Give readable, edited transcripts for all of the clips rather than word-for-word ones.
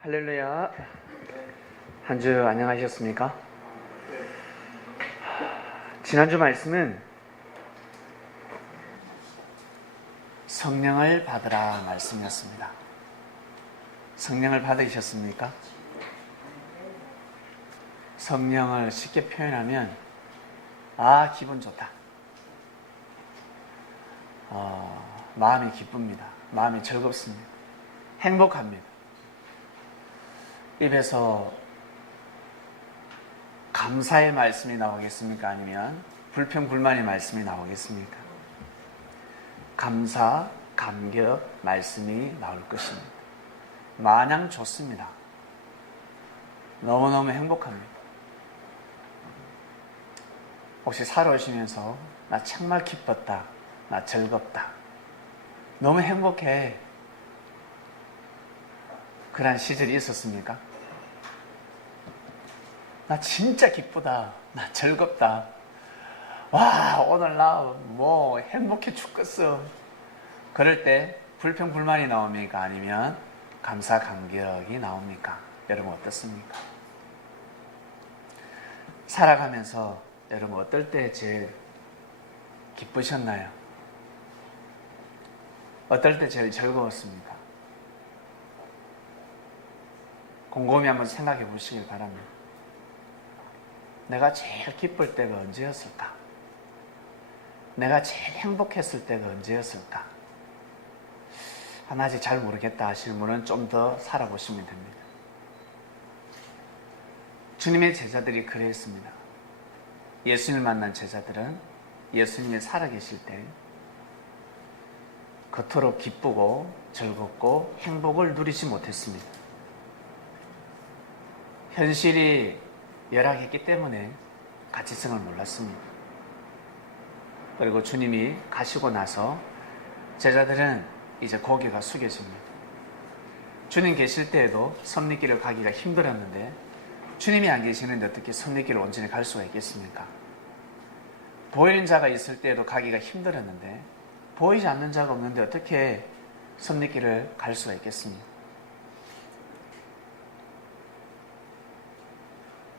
할렐루야. 한 주 안녕하셨습니까? 지난주 말씀은 성령을 받으라 말씀이었습니다. 성령을 받으셨습니까? 성령을 쉽게 표현하면 기분 좋다. 마음이 기쁩니다. 마음이 즐겁습니다. 행복합니다. 입에서 감사의 말씀이 나오겠습니까? 아니면 불평불만의 말씀이 나오겠습니까? 감사, 감격 말씀이 나올 것입니다. 마냥 좋습니다. 너무너무 행복합니다. 혹시 살아오시면서 나 정말 기뻤다, 나 즐겁다, 너무 행복해, 그런 시절이 있었습니까? 나 진짜 기쁘다, 나 즐겁다, 와 오늘 나 행복해 죽겠어. 그럴 때 불평불만이 나옵니까? 아니면 감사 감격이 나옵니까? 여러분 어떻습니까? 살아가면서 여러분 어떨 때 제일 기쁘셨나요? 어떨 때 제일 즐거웠습니까? 곰곰이 한번 생각해 보시길 바랍니다. 내가 제일 기쁠 때가 언제였을까? 내가 제일 행복했을 때가 언제였을까? 아직 잘 모르겠다 하시는 분은 좀 더 살아보시면 됩니다. 주님의 제자들이 그랬습니다. 예수님을 만난 제자들은 예수님이 살아계실 때 그토록 기쁘고 즐겁고 행복을 누리지 못했습니다. 현실이 열악했기 때문에 가치성을 몰랐습니다. 그리고 주님이 가시고 나서 제자들은 이제 고개가 숙여집니다. 주님 계실 때에도 섭리길을 가기가 힘들었는데 주님이 안 계시는데 어떻게 섭리길을 온전히 갈 수가 있겠습니까? 보이는 자가 있을 때에도 가기가 힘들었는데 보이지 않는 자가 없는데 어떻게 섭리길을 갈 수가 있겠습니까?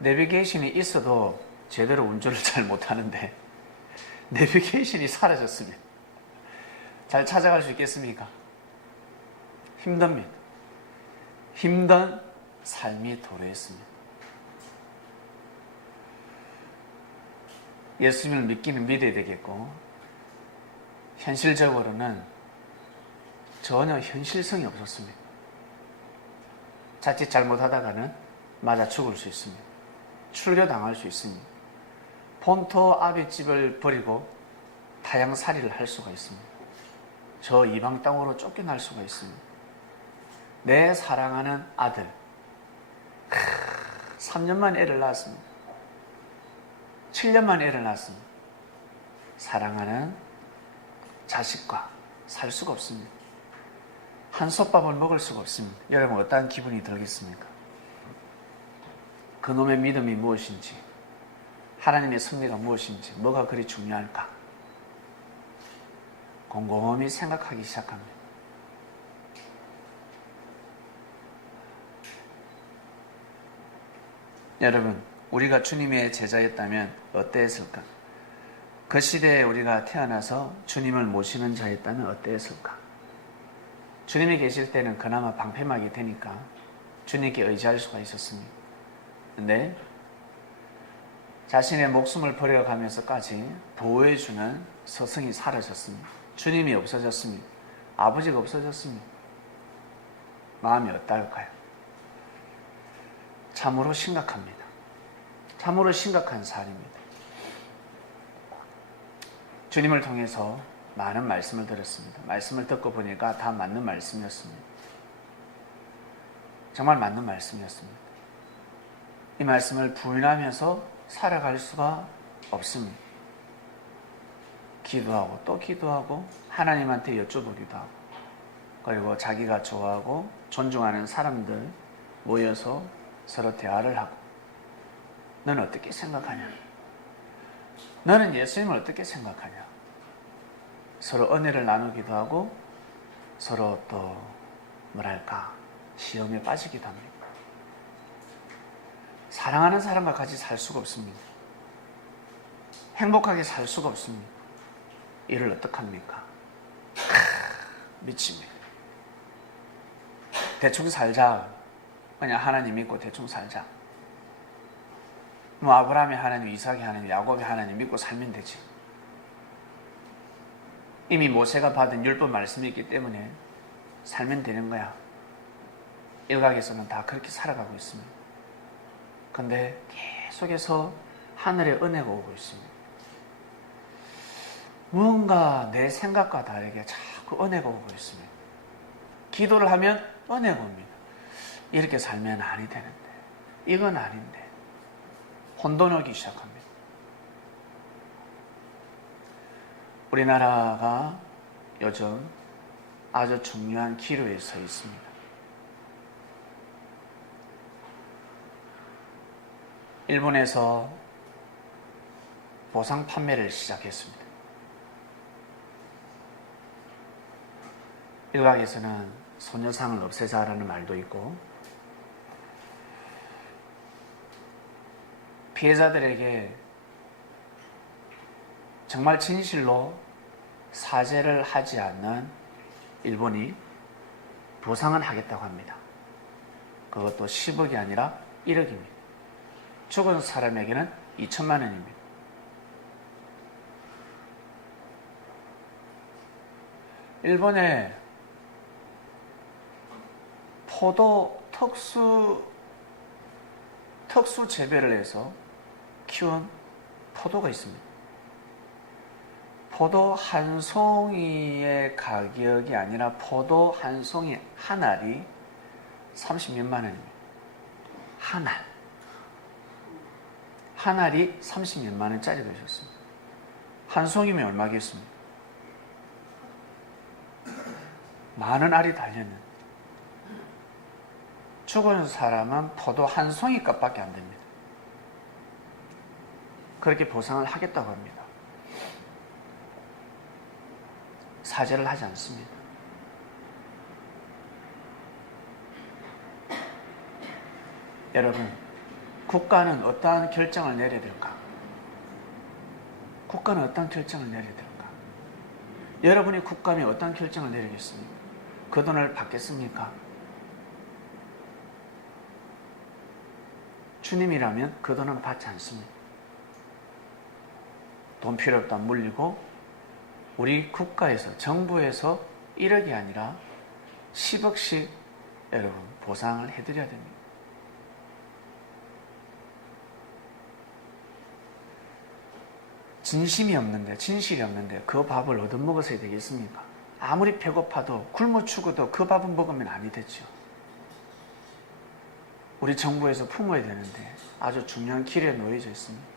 내비게이션이 있어도 제대로 운전을 잘 못하는데 내비게이션이 사라졌습니다. 잘 찾아갈 수 있겠습니까? 힘듭니다. 힘든 삶이 도래했습니다. 예수님을 믿기는 믿어야 되겠고 현실적으로는 전혀 현실성이 없었습니다. 자칫 잘못하다가는 맞아 죽을 수 있습니다. 출교당할 수 있습니다. 본토 아비집을 버리고 타향살이를 할 수가 있습니다. 저 이방 땅으로 쫓겨날 수가 있습니다. 내 사랑하는 아들 3년만 애를 낳았습니다. 7년만 애를 낳았습니다. 사랑하는 자식과 살 수가 없습니다. 한솥밥을 먹을 수가 없습니다. 여러분 어떠한 기분이 들겠습니까? 그놈의 믿음이 무엇인지, 하나님의 섭리가 무엇인지, 뭐가 그리 중요할까? 곰곰이 생각하기 시작합니다. 여러분, 우리가 주님의 제자였다면 어땠을까? 그 시대에 우리가 태어나서 주님을 모시는 자였다면 어땠을까? 주님이 계실 때는 그나마 방패막이 되니까 주님께 의지할 수가 있었습니다. 근데 자신의 목숨을 버려가면서까지 보호해주는 스승이 사라졌습니다. 주님이 없어졌습니다. 아버지가 없어졌습니다. 마음이 어떨까요? 참으로 심각합니다. 참으로 심각한 사안입니다. 주님을 통해서 많은 말씀을 들었습니다. 말씀을 듣고 보니까 다 맞는 말씀이었습니다. 정말 맞는 말씀이었습니다. 이 말씀을 부인하면서 살아갈 수가 없습니다. 기도하고 또 기도하고 하나님한테 여쭤보기도 하고 그리고 자기가 좋아하고 존중하는 사람들 모여서 서로 대화를 하고 너는 어떻게 생각하냐? 너는 예수님을 어떻게 생각하냐? 서로 은혜를 나누기도 하고 서로 또 시험에 빠지기도 합니다. 사랑하는 사람과 같이 살 수가 없습니다. 행복하게 살 수가 없습니다. 이를 어떡합니까? 미칩니다. 대충 살자. 그냥 하나님 믿고 대충 살자. 뭐 아브라함의 하나님, 이삭의 하나님, 야곱의 하나님 믿고 살면 되지. 이미 모세가 받은 율법 말씀이 있기 때문에 살면 되는 거야. 일각에서는 다 그렇게 살아가고 있습니다. 근데 계속해서 하늘의 은혜가 오고 있습니다. 무언가 내 생각과 다르게 자꾸 은혜가 오고 있습니다. 기도를 하면 은혜가 옵니다. 이렇게 살면 아니 되는데, 이건 아닌데 혼돈 오기 시작합니다. 우리나라가 요즘 아주 중요한 기로에 서 있습니다. 일본에서 보상 판매를 시작했습니다. 일각에서는 소녀상을 없애자라는 말도 있고, 피해자들에게 정말 진실로 사죄를 하지 않는 일본이 보상은 하겠다고 합니다. 그것도 10억이 아니라 1억입니다. 죽은 사람에게는 2천만 원입니다. 일본에 포도 특수 재배를 해서 키운 포도가 있습니다. 포도 한 송이의 가격이 아니라 포도 한 송이 한 알이 30몇만 원입니다. 한 알. 한 알이 30몇만 원짜리가 있었습니다. 한 송이면 얼마겠습니까? 많은 알이 달렸는데 죽은 사람은 포도 한 송이 값밖에 안 됩니다. 그렇게 보상을 하겠다고 합니다. 사죄를 하지 않습니다. 여러분, 국가는 어떠한 결정을 내려야 될까? 국가는 어떠한 결정을 내려야 될까? 여러분이 국가면 어떠한 결정을 내리겠습니까? 그 돈을 받겠습니까? 주님이라면 그 돈은 받지 않습니다. 돈 필요 없다 물리고 우리 국가에서, 정부에서 1억이 아니라 10억씩 여러분 보상을 해드려야 됩니다. 진심이 없는데, 진실이 없는데 그 밥을 얻어먹어서야 되겠습니까? 아무리 배고파도 굶어 죽어도 그 밥은 먹으면 아니 되죠. 우리 정부에서 품어야 되는데 아주 중요한 길에 놓여져 있습니다.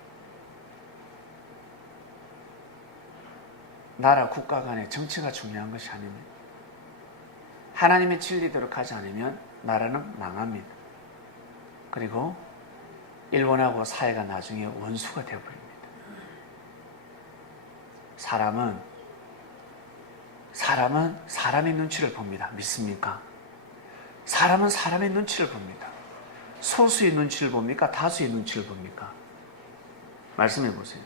나라 국가 간의 정치가 중요한 것이 아닙니다. 하나님의 진리대로 가지 않으면 나라는 망합니다. 그리고 일본하고 사이가 나중에 원수가 되어버립니다. 사람은 사람의 눈치를 봅니다. 믿습니까? 사람은 사람의 눈치를 봅니다. 소수의 눈치를 봅니까? 다수의 눈치를 봅니까? 말씀해 보세요.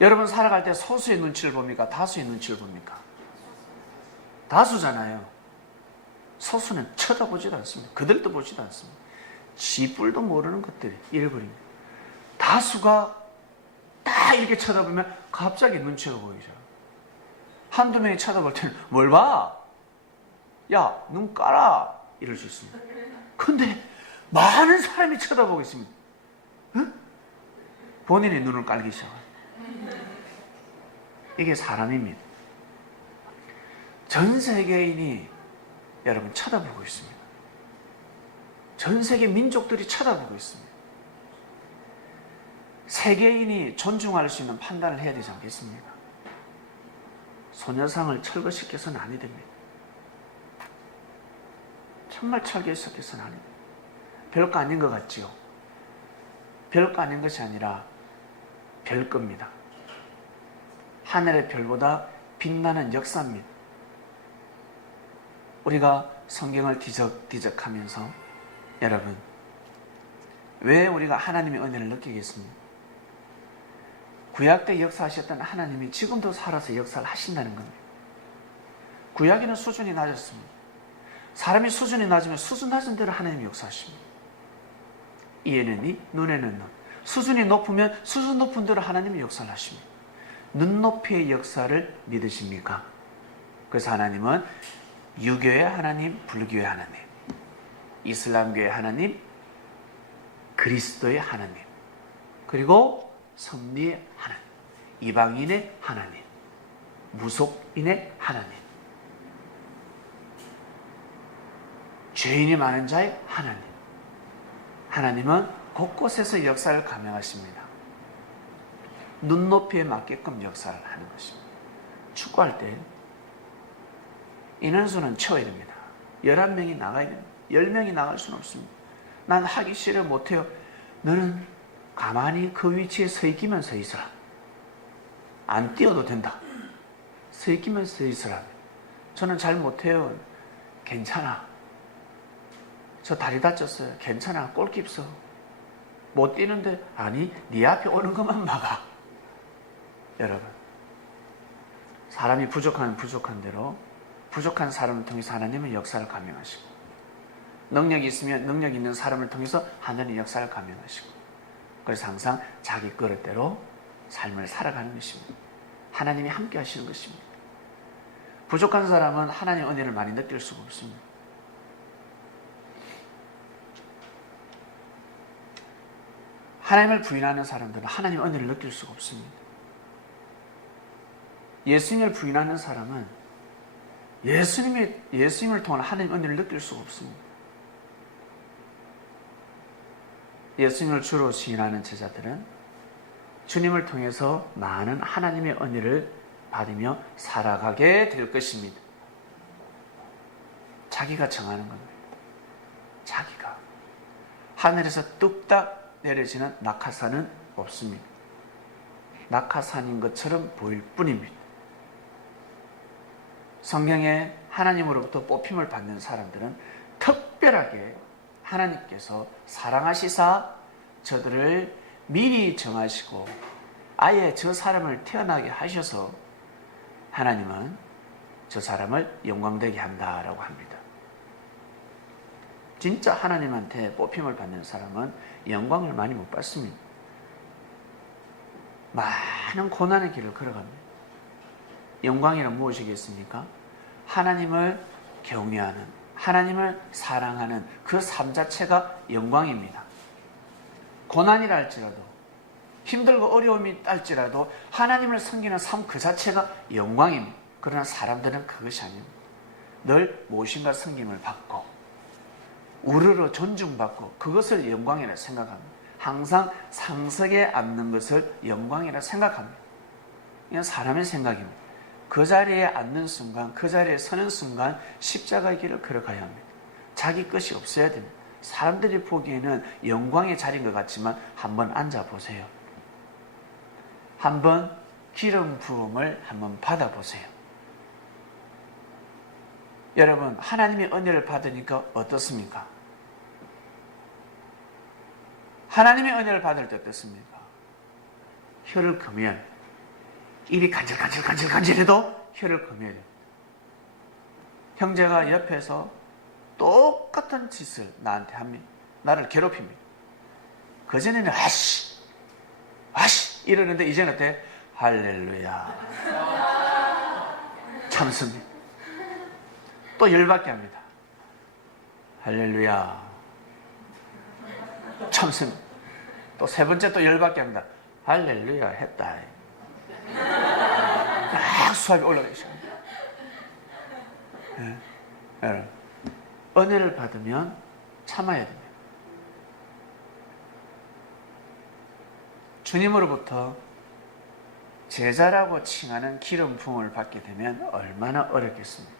여러분 살아갈 때 소수의 눈치를 봅니까? 다수의 눈치를 봅니까? 다수잖아요. 소수는 쳐다보지도 않습니다. 그들도 보지도 않습니다. 지뿔도 모르는 것들이 잃어버립니다. 다수가 딱 이렇게 쳐다보면 갑자기 눈치가 보이죠. 한두 명이 쳐다볼 때는 뭘 봐? 야, 눈 깔아! 이럴 수 있습니다. 근데 많은 사람이 쳐다보고 있습니다. 응? 본인의 눈을 깔기 시작해요. 이게 사람입니다. 전 세계인이 여러분 쳐다보고 있습니다. 전 세계 민족들이 쳐다보고 있습니다. 세계인이 존중할 수 있는 판단을 해야 되지 않겠습니까? 소녀상을 철거시켜서는 아니 됩니다. 정말 철거시켜서는 아니 됩니다. 별거 아닌 것 같지요? 별거 아닌 것이 아니라 별겁니다. 하늘의 별보다 빛나는 역사입니다. 우리가 성경을 뒤적뒤적하면서 여러분, 왜 우리가 하나님의 은혜를 느끼겠습니까? 구약 때 역사하셨던 하나님이 지금도 살아서 역사를 하신다는 겁니다. 구약에는 수준이 낮았습니다. 사람이 수준이 낮으면 수준 낮은 대로 하나님이 역사하십니다. 이에는 이, 눈에는 눈. 수준이 높으면 수준 높은 대로 하나님이 역사를 하십니다. 눈높이의 역사를 믿으십니까? 그래서 하나님은 유교의 하나님, 불교의 하나님, 이슬람교의 하나님, 그리스도의 하나님, 그리고 섭리의 하나님, 이방인의 하나님, 무속인의 하나님, 죄인이 많은 자의 하나님. 하나님은 곳곳에서 역사를 감행하십니다. 눈높이에 맞게끔 역사를 하는 것입니다. 축구할 때 인원수는 채워야 됩니다. 11명이 나가야 됩니다. 10명이 나갈 수는 없습니다. 난 하기 싫어 못해요. 너는 가만히 그 위치에 서 있기만 서 있어라. 안 뛰어도 된다. 서 있기만 서 있어라. 저는 잘 못해요. 괜찮아. 저 다리 다쳤어요. 괜찮아. 골킵 써. 못 뛰는데 아니 네 앞에 오는 것만 막아. 여러분, 사람이 부족하면 부족한 대로 부족한 사람을 통해서 하나님은 역사를 감행하시고, 능력이 있으면 능력 있는 사람을 통해서 하나님의 역사를 감행하시고, 그래서 항상 자기 그릇대로 삶을 살아가는 것입니다. 하나님이 함께 하시는 것입니다. 부족한 사람은 하나님의 은혜를 많이 느낄 수가 없습니다. 하나님을 부인하는 사람들은 하나님의 은혜를 느낄 수가 없습니다. 예수님을 부인하는 사람은 예수님을 통한 하나님의 은혜를 느낄 수가 없습니다. 예수님을 주로 시인하는 제자들은 주님을 통해서 많은 하나님의 은혜를 받으며 살아가게 될 것입니다. 자기가 정하는 겁니다. 자기가. 하늘에서 뚝딱 내려지는 낙하산은 없습니다. 낙하산인 것처럼 보일 뿐입니다. 성경에 하나님으로부터 뽑힘을 받는 사람들은 특별하게 하나님께서 사랑하시사 저들을 미리 정하시고 아예 저 사람을 태어나게 하셔서 하나님은 저 사람을 영광되게 한다라고 합니다. 진짜 하나님한테 뽑힘을 받는 사람은 영광을 많이 못 받습니다. 많은 고난의 길을 걸어갑니다. 영광이란 무엇이겠습니까? 하나님을 경외하는, 하나님을 사랑하는 그 삶 자체가 영광입니다. 고난이라 할지라도, 힘들고 어려움이 있다 할지라도 하나님을 섬기는 삶 그 자체가 영광입니다. 그러나 사람들은 그것이 아닙니다. 늘 무엇인가 섬김을 받고 우르르 존중받고 그것을 영광이라 생각합니다. 항상 상석에 앉는 것을 영광이라 생각합니다. 이건 사람의 생각입니다. 그 자리에 앉는 순간, 그 자리에 서는 순간 십자가의 길을 걸어가야 합니다. 자기 것이 없어야 됩니다. 사람들이 보기에는 영광의 자리인 것 같지만 한번 앉아보세요. 한번 기름 부음을 한번 받아보세요. 여러분, 하나님의 은혜를 받으니까 어떻습니까? 하나님의 은혜를 받을 때 어떻습니까? 혀를 금해야 일이 간질간질해도 혀를 금해야 돼요. 형제가 옆에서 똑같은 짓을 나한테 합니다. 나를 괴롭힙니다. 그전에는 아씨 이러는데 이제는 어때? 할렐루야 참습니다. 또 열받게 합니다. 할렐루야 참습니다. 또 세 번째 또 열받게 합니다. 할렐루야 했다. 막 수압이 올라가십니다. 네. 여러분, 은혜를 받으면 참아야 됩니다. 주님으로부터 제자라고 칭하는 기름 부음을 받게 되면 얼마나 어렵겠습니까?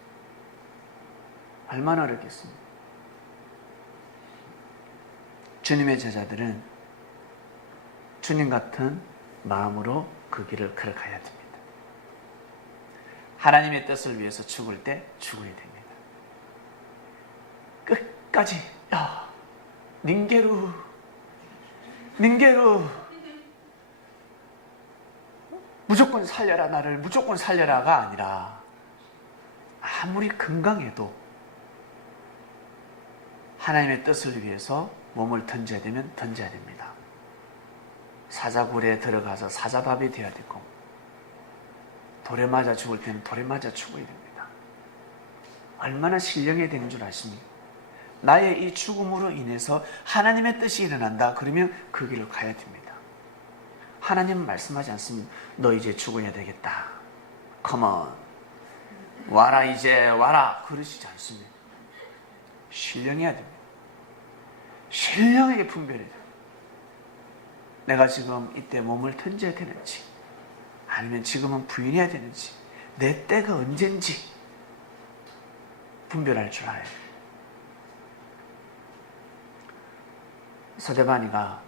얼마나 어렵겠습니까? 주님의 제자들은 주님 같은 마음으로 그 길을 걸어가야 됩니다. 하나님의 뜻을 위해서 죽을 때 죽어야 됩니다. 끝까지 야 닌게루 무조건 살려라, 나를 무조건 살려라가 아니라 아무리 건강해도 하나님의 뜻을 위해서 몸을 던져야 되면 던져야 됩니다. 사자굴에 들어가서 사자밥이 되어야 되고, 돌에 맞아 죽을 때는 돌에 맞아 죽어야 됩니다. 얼마나 신령해야 되는 줄 아십니까? 나의 이 죽음으로 인해서 하나님의 뜻이 일어난다. 그러면 그 길을 가야 됩니다. 하나님은 말씀하지 않습니다. 너 이제 죽어야 되겠다. 컴온. 와라, 이제 와라. 그러시지 않습니다. 신령해야 됩니다. 신령하게 분별해야 됩니다. 내가 지금 이때 몸을 던져야 되는지, 아니면 지금은 부인해야 되는지, 내 때가 언젠지 분별할 줄 알아야 돼요. 서대반이가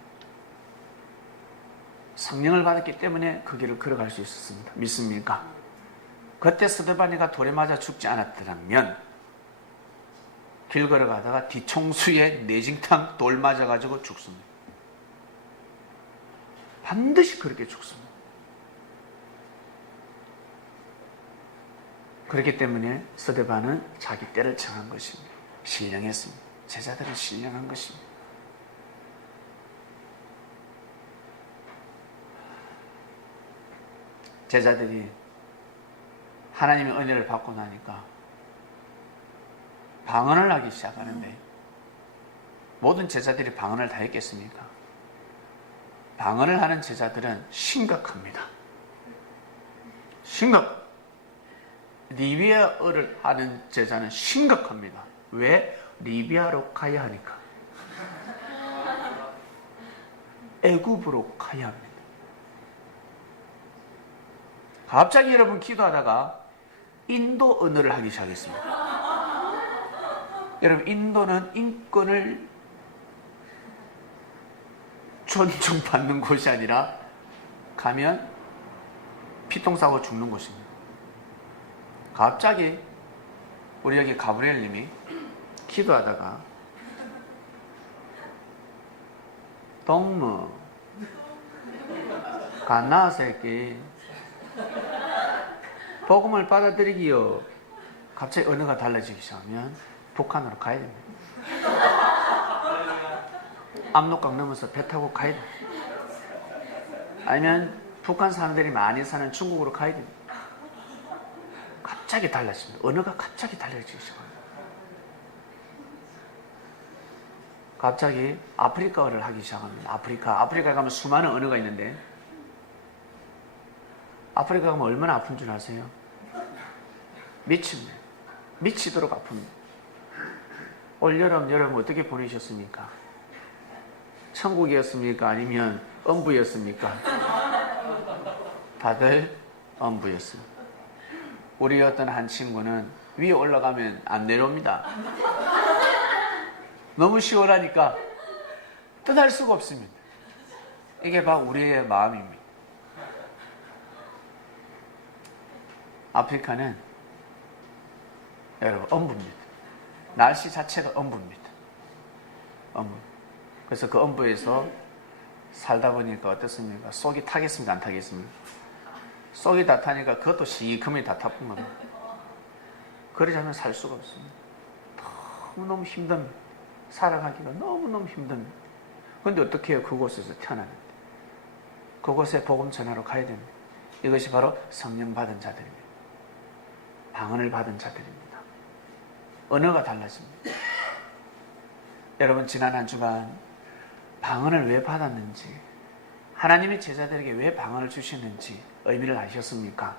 성령을 받았기 때문에 그 길을 걸어갈 수 있었습니다. 믿습니까? 그때 서대반이가 돌에 맞아 죽지 않았더라면 길 걸어가다가 뒤통수에 내진탕 돌 맞아가지고 죽습니다. 반드시 그렇게 죽습니다. 그렇기 때문에 서대반은 자기 때를 정한 것입니다. 신령했습니다. 제자들은 신령한 것입니다. 제자들이 하나님의 은혜를 받고 나니까 방언을 하기 시작하는데, 모든 제자들이 방언을 다 했겠습니까? 방언을 하는 제자들은 심각합니다. 심각. 리비아어를 하는 제자는 심각합니다. 왜? 리비아로 가야 하니까. 애굽으로 가야 합니다. 갑자기 여러분 기도하다가 인도 언어를 하기 시작했습니다. 여러분, 인도는 인권을 존중받는 곳이 아니라 가면 피똥싸고 죽는 곳입니다. 갑자기 우리 여기 가브리엘 님이 기도하다가 동무 가나 새끼 복음을 받아들이기요. 갑자기 언어가 달라지기 시작하면 북한으로 가야 됩니다. 압록강 넘어서 배 타고 가야 됩니다. 아니면 북한 사람들이 많이 사는 중국으로 가야 됩니다. 갑자기 달라집니다. 언어가 갑자기 달라지기 시작합니다. 갑자기 아프리카어를 하기 시작합니다. 아프리카에 가면 수많은 언어가 있는데, 아프리카 가면 얼마나 아픈 줄 아세요? 미칩니다. 미치도록 아픕니다. 올여름, 여름 어떻게 보내셨습니까? 천국이었습니까? 아니면 엄부였습니까? 다들 엄부였습니다. 우리 어떤 한 친구는 위에 올라가면 안 내려옵니다. 너무 시원하니까 떠날 수가 없습니다. 이게 바로 우리의 마음입니다. 아프리카는 여러분 엄부입니다. 날씨 자체가 엄부입니다. 엄부. 그래서 그 엄부에서 살다 보니까 어떻습니까? 속이 타겠습니까? 안 타겠습니까? 속이 다 타니까 그것도 시커멓게 다 타쁜 겁니다. 그러지 않으면 살 수가 없습니다. 너무너무 힘듭니다. 살아가기가 너무너무 힘듭니다. 그런데 어떻게 해요? 그곳에서 태어나는데. 그곳에 복음 전하러 가야 됩니다. 이것이 바로 성령 받은 자들입니다. 방언을 받은 자들입니다. 언어가 달라집니다. 여러분, 지난 한 주간 방언을 왜 받았는지, 하나님의 제자들에게 왜 방언을 주시는지 의미를 아셨습니까?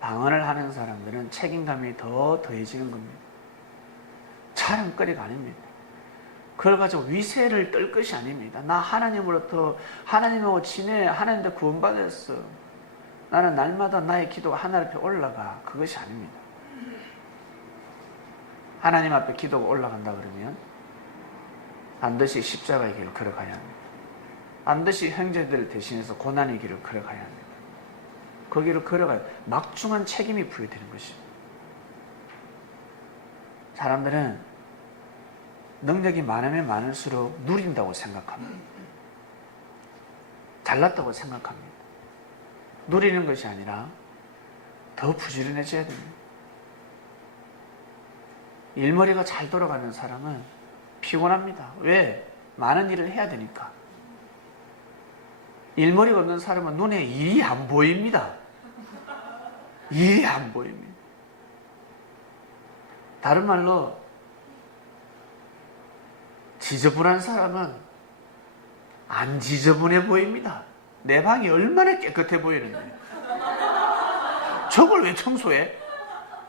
방언을 하는 사람들은 책임감이 더 더해지는 겁니다. 자랑거리가 아닙니다. 그걸 가지고 위세를 떨 것이 아닙니다. 나 하나님으로부터, 하나님하고 지내, 하나님한테 구원받았어. 나는 날마다 나의 기도가 하나님 앞에 올라가. 그것이 아닙니다. 하나님 앞에 기도가 올라간다 그러면 반드시 십자가의 길을 걸어가야 합니다. 반드시 형제들을 대신해서 고난의 길을 걸어가야 합니다. 그 길을 걸어가야 막중한 책임이 부여되는 것입니다. 사람들은 능력이 많으면 많을수록 누린다고 생각합니다. 잘났다고 생각합니다. 누리는 것이 아니라 더 부지런해져야 됩니다. 일머리가 잘 돌아가는 사람은 피곤합니다. 왜? 많은 일을 해야 되니까. 일머리가 없는 사람은 눈에 일이 안 보입니다. 일이 안 보입니다. 다른 말로 지저분한 사람은 안 지저분해 보입니다. 내 방이 얼마나 깨끗해 보이는데 저걸 왜 청소해?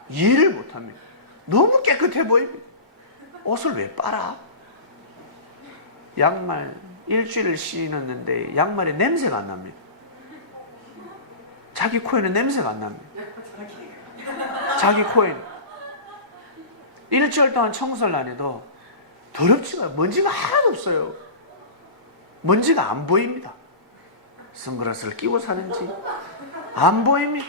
이해를 못합니다. 너무 깨끗해 보입니다. 옷을 왜 빨아? 양말 일주일을 신었는데 양말에 냄새가 안 납니다. 자기 코에는 냄새가 안 납니다. 자기 코에는 일주일 동안 청소를 안 해도 더럽지가 먼지가 하나도 없어요. 먼지가 안 보입니다. 선글라스를 끼고 사는지 안 보입니다.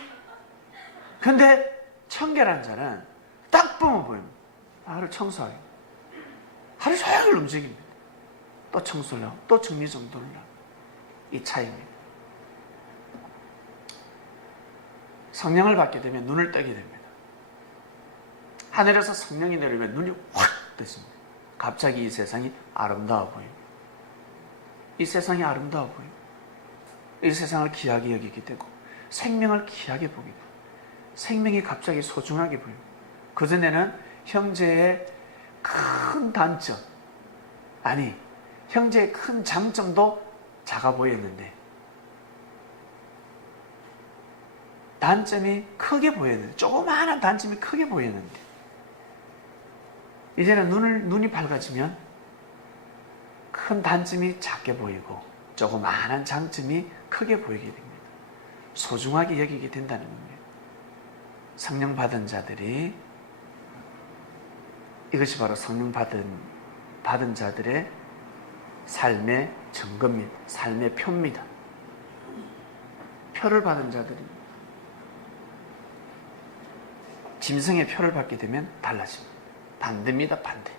근데 청결한 자는 딱 보면 보입니다. 하루 청소해요. 하루 종일 움직입니다. 또 청소를 하고 또 정리정돈을 하고. 이 차이입니다. 성령을 받게 되면 눈을 뜨게 됩니다. 하늘에서 성령이 내리면 눈이 확 뜨습니다. 갑자기 이 세상이 아름다워 보입니다. 이 세상이 아름다워 보입니다. 이 세상을 귀하게 여기게 되고 생명을 귀하게 보게 됩니다. 생명이 갑자기 소중하게 보입니다. 그전에는 형제의 큰 단점, 아니 형제의 큰 장점도 작아 보였는데 단점이 크게 보였는데 조그마한 단점이 크게 보였는데 이제는 눈이 밝아지면 큰 단점이 작게 보이고 조그마한 장점이 크게 보이게 됩니다. 소중하게 여기게 된다는 겁니다. 성령 받은 자들이 이것이 바로 성령 받은 자들의 삶의 증거입니다. 삶의 표입니다. 표를 받은 자들이 짐승의 표를 받게 되면 달라집니다. 반대입니다. 반대.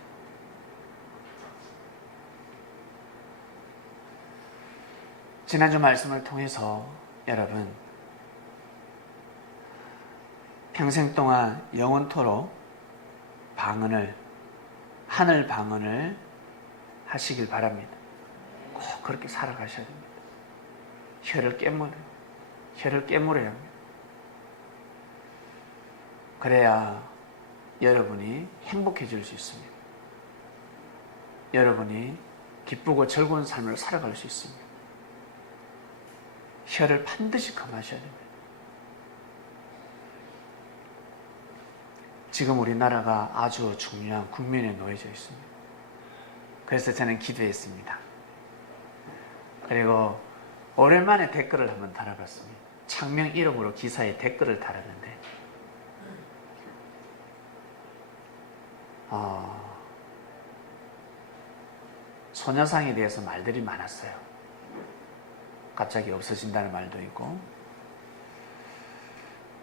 지난주 말씀을 통해서 여러분 평생 동안 영원토록 하늘 방언을 하시길 바랍니다. 꼭 그렇게 살아가셔야 됩니다. 혀를 깨물어야 합니다. 그래야 여러분이 행복해질 수 있습니다. 여러분이 기쁘고 즐거운 삶을 살아갈 수 있습니다. 혀를 반드시 금하셔야 됩니다. 지금 우리나라가 아주 중요한 국면에 놓여져 있습니다. 그래서 저는 기도했습니다. 그리고 오랜만에 댓글을 한번 달아봤습니다. 창명 이름으로 기사에 댓글을 달았는데 소녀상에 대해서 말들이 많았어요. 갑자기 없어진다는 말도 있고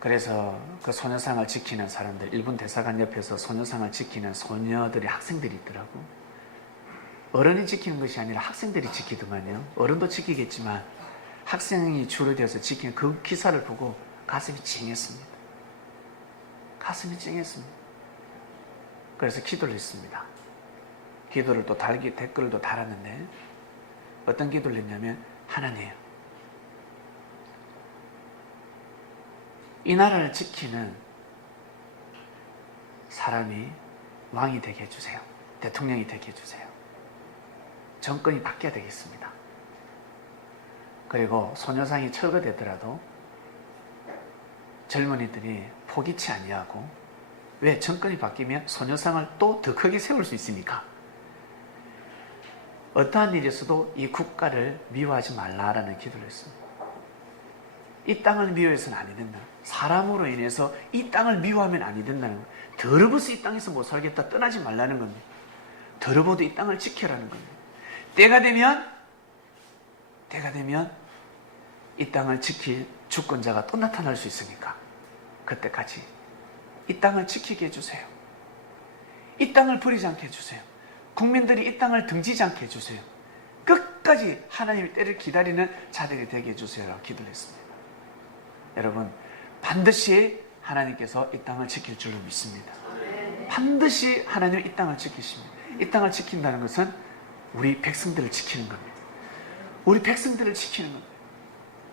그래서 그 소녀상을 지키는 사람들 일본 대사관 옆에서 소녀상을 지키는 소녀들이 학생들이 있더라고. 어른이 지키는 것이 아니라 학생들이 지키더만요. 어른도 지키겠지만 학생이 주로 되어서 지키는 그 기사를 보고 가슴이 찡했습니다. 가슴이 찡했습니다. 그래서 기도를 했습니다. 기도를 또 댓글을 또 달았는데 어떤 기도를 했냐면 하나님 이 나라를 지키는 사람이 왕이 되게 해주세요. 대통령이 되게 해주세요. 정권이 바뀌어야 되겠습니다. 그리고 소녀상이 철거되더라도 젊은이들이 포기치 아니하고 왜 정권이 바뀌면 소녀상을 또 더 크게 세울 수 있으니까 어떠한 일이 있어도 이 국가를 미워하지 말라라는 기도를 했습니다. 이 땅을 미워해서는 아니 된다. 사람으로 인해서 이 땅을 미워하면 아니 된다는 거예요. 더러워서 이 땅에서 못 살겠다 떠나지 말라는 겁니다. 더러워도 이 땅을 지켜라는 겁니다. 때가 되면 이 땅을 지킬 주권자가 또 나타날 수 있으니까 그때까지 이 땅을 지키게 해주세요. 이 땅을 버리지 않게 해주세요. 국민들이 이 땅을 등지지 않게 해주세요. 끝까지 하나님의 때를 기다리는 자들이 되게 해주세요 라고 기도를 했습니다. 여러분, 반드시 하나님께서 이 땅을 지킬 줄로 믿습니다. 반드시 하나님은 이 땅을 지키십니다. 이 땅을 지킨다는 것은 우리 백성들을 지키는 겁니다. 우리 백성들을 지키는 겁니다.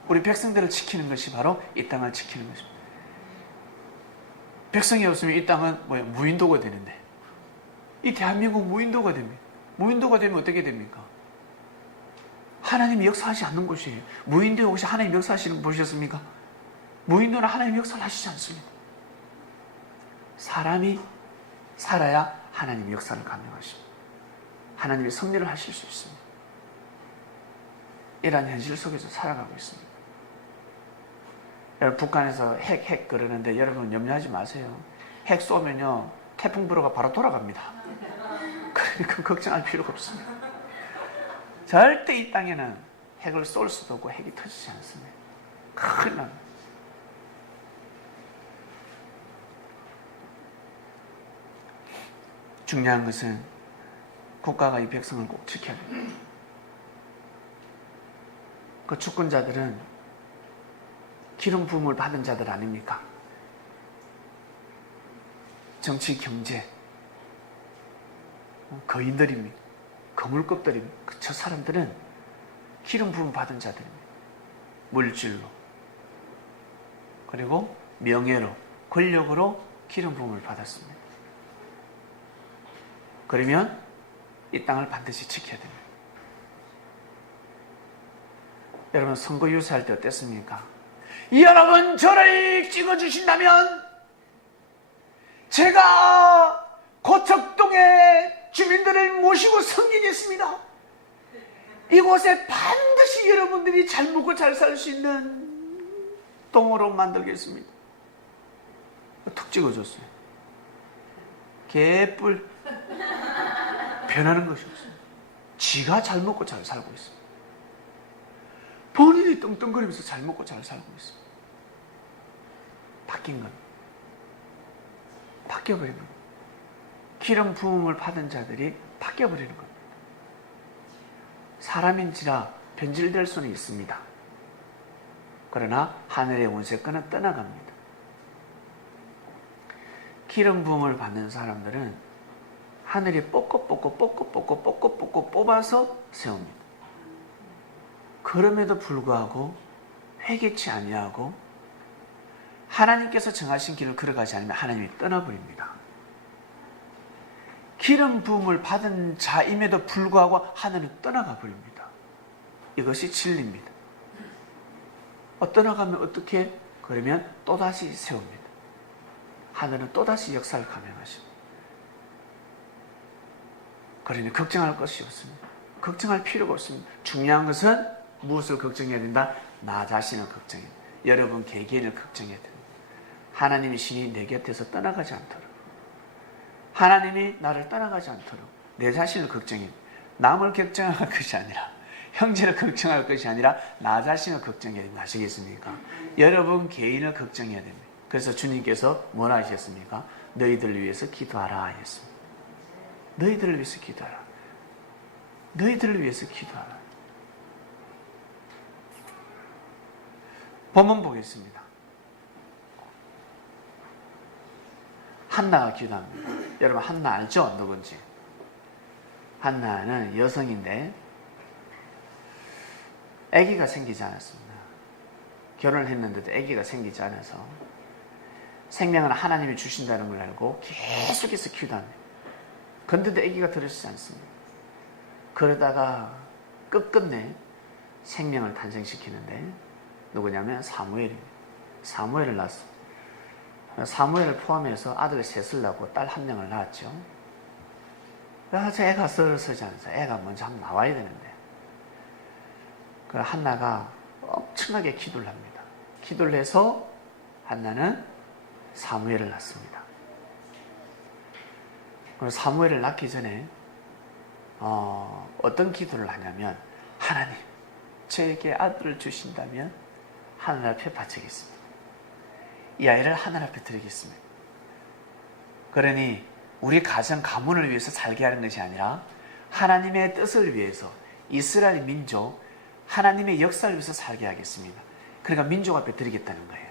우리 백성들을 지키는 것이 바로 이 땅을 지키는 것입니다. 백성이 없으면 이 땅은 뭐야? 무인도가 되는데, 이 대한민국 무인도가 됩니다. 무인도가 되면 어떻게 됩니까? 하나님이 역사하지 않는 곳이에요. 무인도에 혹시 하나님 역사하시는 거 보셨습니까? 무인도는 하나님 역사를 하시지 않습니다. 사람이 살아야 하나님의 역사를 감당하십니다. 하나님의 섭리를 하실 수 있습니다. 이러한 현실 속에서 살아가고 있습니다. 여러분, 북한에서 핵 그러는데 여러분 염려하지 마세요. 핵 쏘면요 태풍 불어가 바로 돌아갑니다. 그러니까 걱정할 필요가 없습니다. 절대 이 땅에는 핵을 쏠 수도 없고 핵이 터지지 않습니다. 큰일 납니다. 중요한 것은 국가가 이 백성을 꼭 지켜야 됩니다. 그 주권자들은 기름 부음을 받은 자들 아닙니까? 정치, 경제, 거인들입니다. 거물급들입니다. 저 사람들은 기름 부음 받은 자들입니다. 물질로, 그리고 명예로, 권력으로 기름 부음을 받았습니다. 그러면 이 땅을 반드시 지켜야 됩니다. 여러분, 선거 유세할 때 어땠습니까? 여러분, 저를 찍어주신다면 제가 고척동의 주민들을 모시고 섬기겠습니다. 이곳에 반드시 여러분들이 잘 먹고 잘 살 수 있는 동으로 만들겠습니다. 툭 찍어줬어요. 개뿔 변하는 것이 없어요. 지가 잘 먹고 잘 살고 있어요. 본인이 떵떵거리면서 잘 먹고 잘 살고 있어요. 바뀐 건 바뀌어버리는 겁니다. 기름 부음을 받은 자들이 바뀌어버리는 겁니다. 사람인지라 변질될 수는 있습니다. 그러나 하늘의 원색과는 떠나갑니다. 기름 부음을 받는 사람들은 하늘이 뽀꼬뽀꼬 뽑아서 세웁니다. 그럼에도 불구하고 회개치 아니하고 하나님께서 정하신 길을 걸어가지 않으면 하나님이 떠나버립니다. 기름 부음을 받은 자임에도 불구하고 하늘은 떠나가 버립니다. 이것이 진리입니다. 떠나가면 어떻게? 그러면 또다시 세웁니다. 하늘은 또다시 역사를 감행하십니다. 그러니 걱정할 것이 없습니다. 걱정할 필요가 없습니다. 중요한 것은 무엇을 걱정해야 된다? 나 자신을 걱정해야 된다. 여러분 개개인을 걱정해야 된다. 하나님의 신이 내 곁에서 떠나가지 않도록, 하나님이 나를 떠나가지 않도록 내 자신을 걱정해야 된다. 남을 걱정할 것이 아니라, 형제를 걱정할 것이 아니라 나 자신을 걱정해야 된다. 아시겠습니까? 여러분 개인을 걱정해야 됩니다. 그래서 주님께서 뭐라 하셨습니까? 너희들을 위해서 기도하라 하셨습니다. 너희들을 위해서 기도하라. 너희들을 위해서 기도하라. 본문 보겠습니다. 한나가 기도합니다. 여러분 한나 알죠? 누군지? 한나는 여성인데 아기가 생기지 않았습니다. 결혼을 했는데도 아기가 생기지 않아서 생명은 하나님이 주신다는 걸 알고 계속해서 기도합니다. 그런데도 아기가 들어지지 않습니다. 그러다가 끝끝내 생명을 탄생시키는데 누구냐면 사무엘입니다. 사무엘을 낳았습니다. 사무엘을 포함해서 아들 셋을 낳고 딸 한 명을 낳았죠. 저 애가 서지 않아서 애가 먼저 한번 나와야 되는데, 그 한나가 엄청나게 기도를 합니다. 기도를 해서 한나는 사무엘을 낳습니다. 사무엘을 낳기 전에 어떤 기도를 하냐면, 하나님 저에게 아들을 주신다면 하늘 앞에 바치겠습니다. 이 아이를 하늘 앞에 드리겠습니다. 그러니 우리 가정 가문을 위해서 살게 하는 것이 아니라 하나님의 뜻을 위해서 이스라엘 민족 하나님의 역사를 위해서 살게 하겠습니다. 그러니까 민족 앞에 드리겠다는 거예요.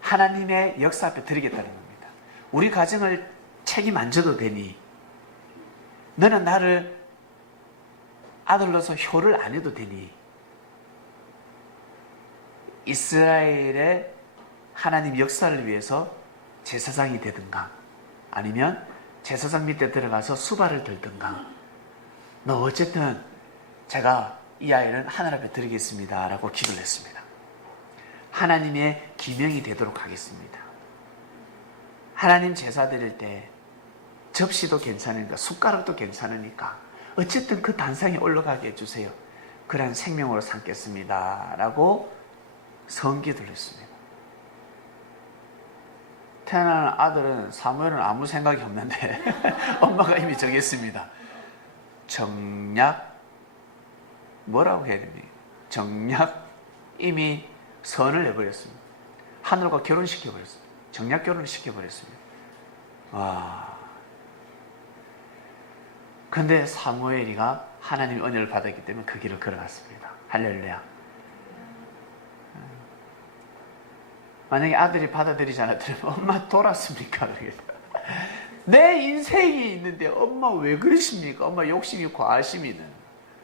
하나님의 역사 앞에 드리겠다는 겁니다. 우리 가정을 책임 안 져도 되니 너는 나를 아들로서 효를 안 해도 되니 이스라엘의 하나님 역사를 위해서 제사장이 되든가 아니면 제사장 밑에 들어가서 수발을 들든가 너 어쨌든 제가 이 아이는 하늘 앞에 드리겠습니다 라고 기도를 했습니다. 하나님의 기명이 되도록 하겠습니다. 하나님 제사 드릴 때 접시도 괜찮으니까 숟가락도 괜찮으니까 어쨌든 그 단상에 올라가게 해주세요. 그런 생명으로 삼겠습니다 라고 성기도를 했습니다. 태어나는 아들은 사무엘은 아무 생각이 없는데 엄마가 이미 정했습니다. 정략 뭐라고 해야 됩니까? 정략 이미 선을 내버렸습니다. 하늘과 결혼시켜버렸습니다. 정략 결혼을 시켜버렸습니다. 와. 근데 사무엘이가 하나님의 은혜를 받았기 때문에 그 길을 걸어갔습니다. 할렐루야. 만약에 아들이 받아들이지 않았더니 엄마 돌았습니까? 내 인생이 있는데 엄마 왜 그러십니까? 엄마 욕심이 과하시면은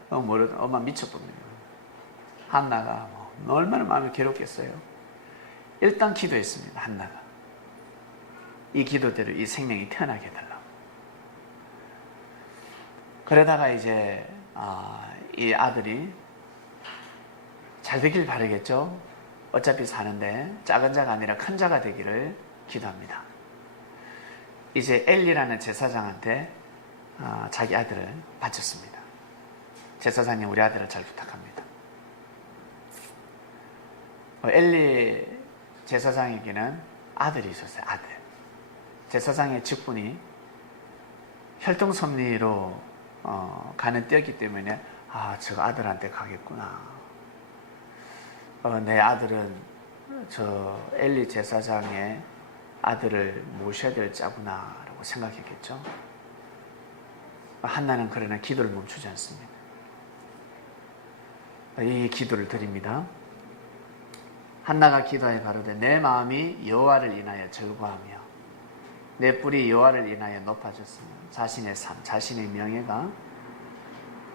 엄마 미쳤답니다. 한나가 얼마나 마음이 괴롭겠어요. 일단 기도했습니다. 한나가 이 기도대로 이 생명이 태어나게 해달라고. 그러다가 이제 이 아들이 잘 되길 바라겠죠. 어차피 사는데 작은 자가 아니라 큰 자가 되기를 기도합니다. 이제 엘리라는 제사장한테 자기 아들을 바쳤습니다. 제사장님 우리 아들을 잘 부탁합니다. 엘리 제사장에게는 아들이 있었어요. 아들. 제사장의 직분이 혈통섭리로 가는 때였기 때문에 저 아들한테 가겠구나. 내 아들은 저 엘리 제사장의 아들을 모셔야 될 자구나 라고 생각했겠죠. 한나는 그러나 기도를 멈추지 않습니다. 이 기도를 드립니다. 한나가 기도하여 가로되 내 마음이 여호와를 인하여 즐거워하며 내 뿔이 여호와를 인하여 높아졌으며 자신의 삶, 자신의 명예가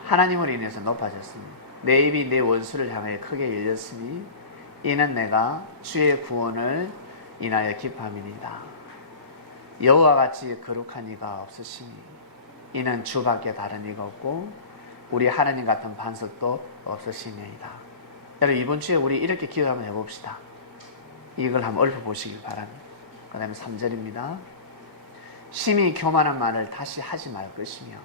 하나님을 인해서 높아졌습니다. 내 입이 내 원수를 향하여 크게 열렸으니 이는 내가 주의 구원을 인하여 기뻐함이니이다. 여호와 같이 거룩한 이가 없으시니 이는 주밖에 다른 이가 없고 우리 하나님 같은 반석도 없으시니이다. 여러분 이번 주에 우리 이렇게 기도 한번 해봅시다. 이걸 한번 읊어보시길 바랍니다. 그 다음에 3절입니다. 심히 교만한 말을 다시 하지 말 것이며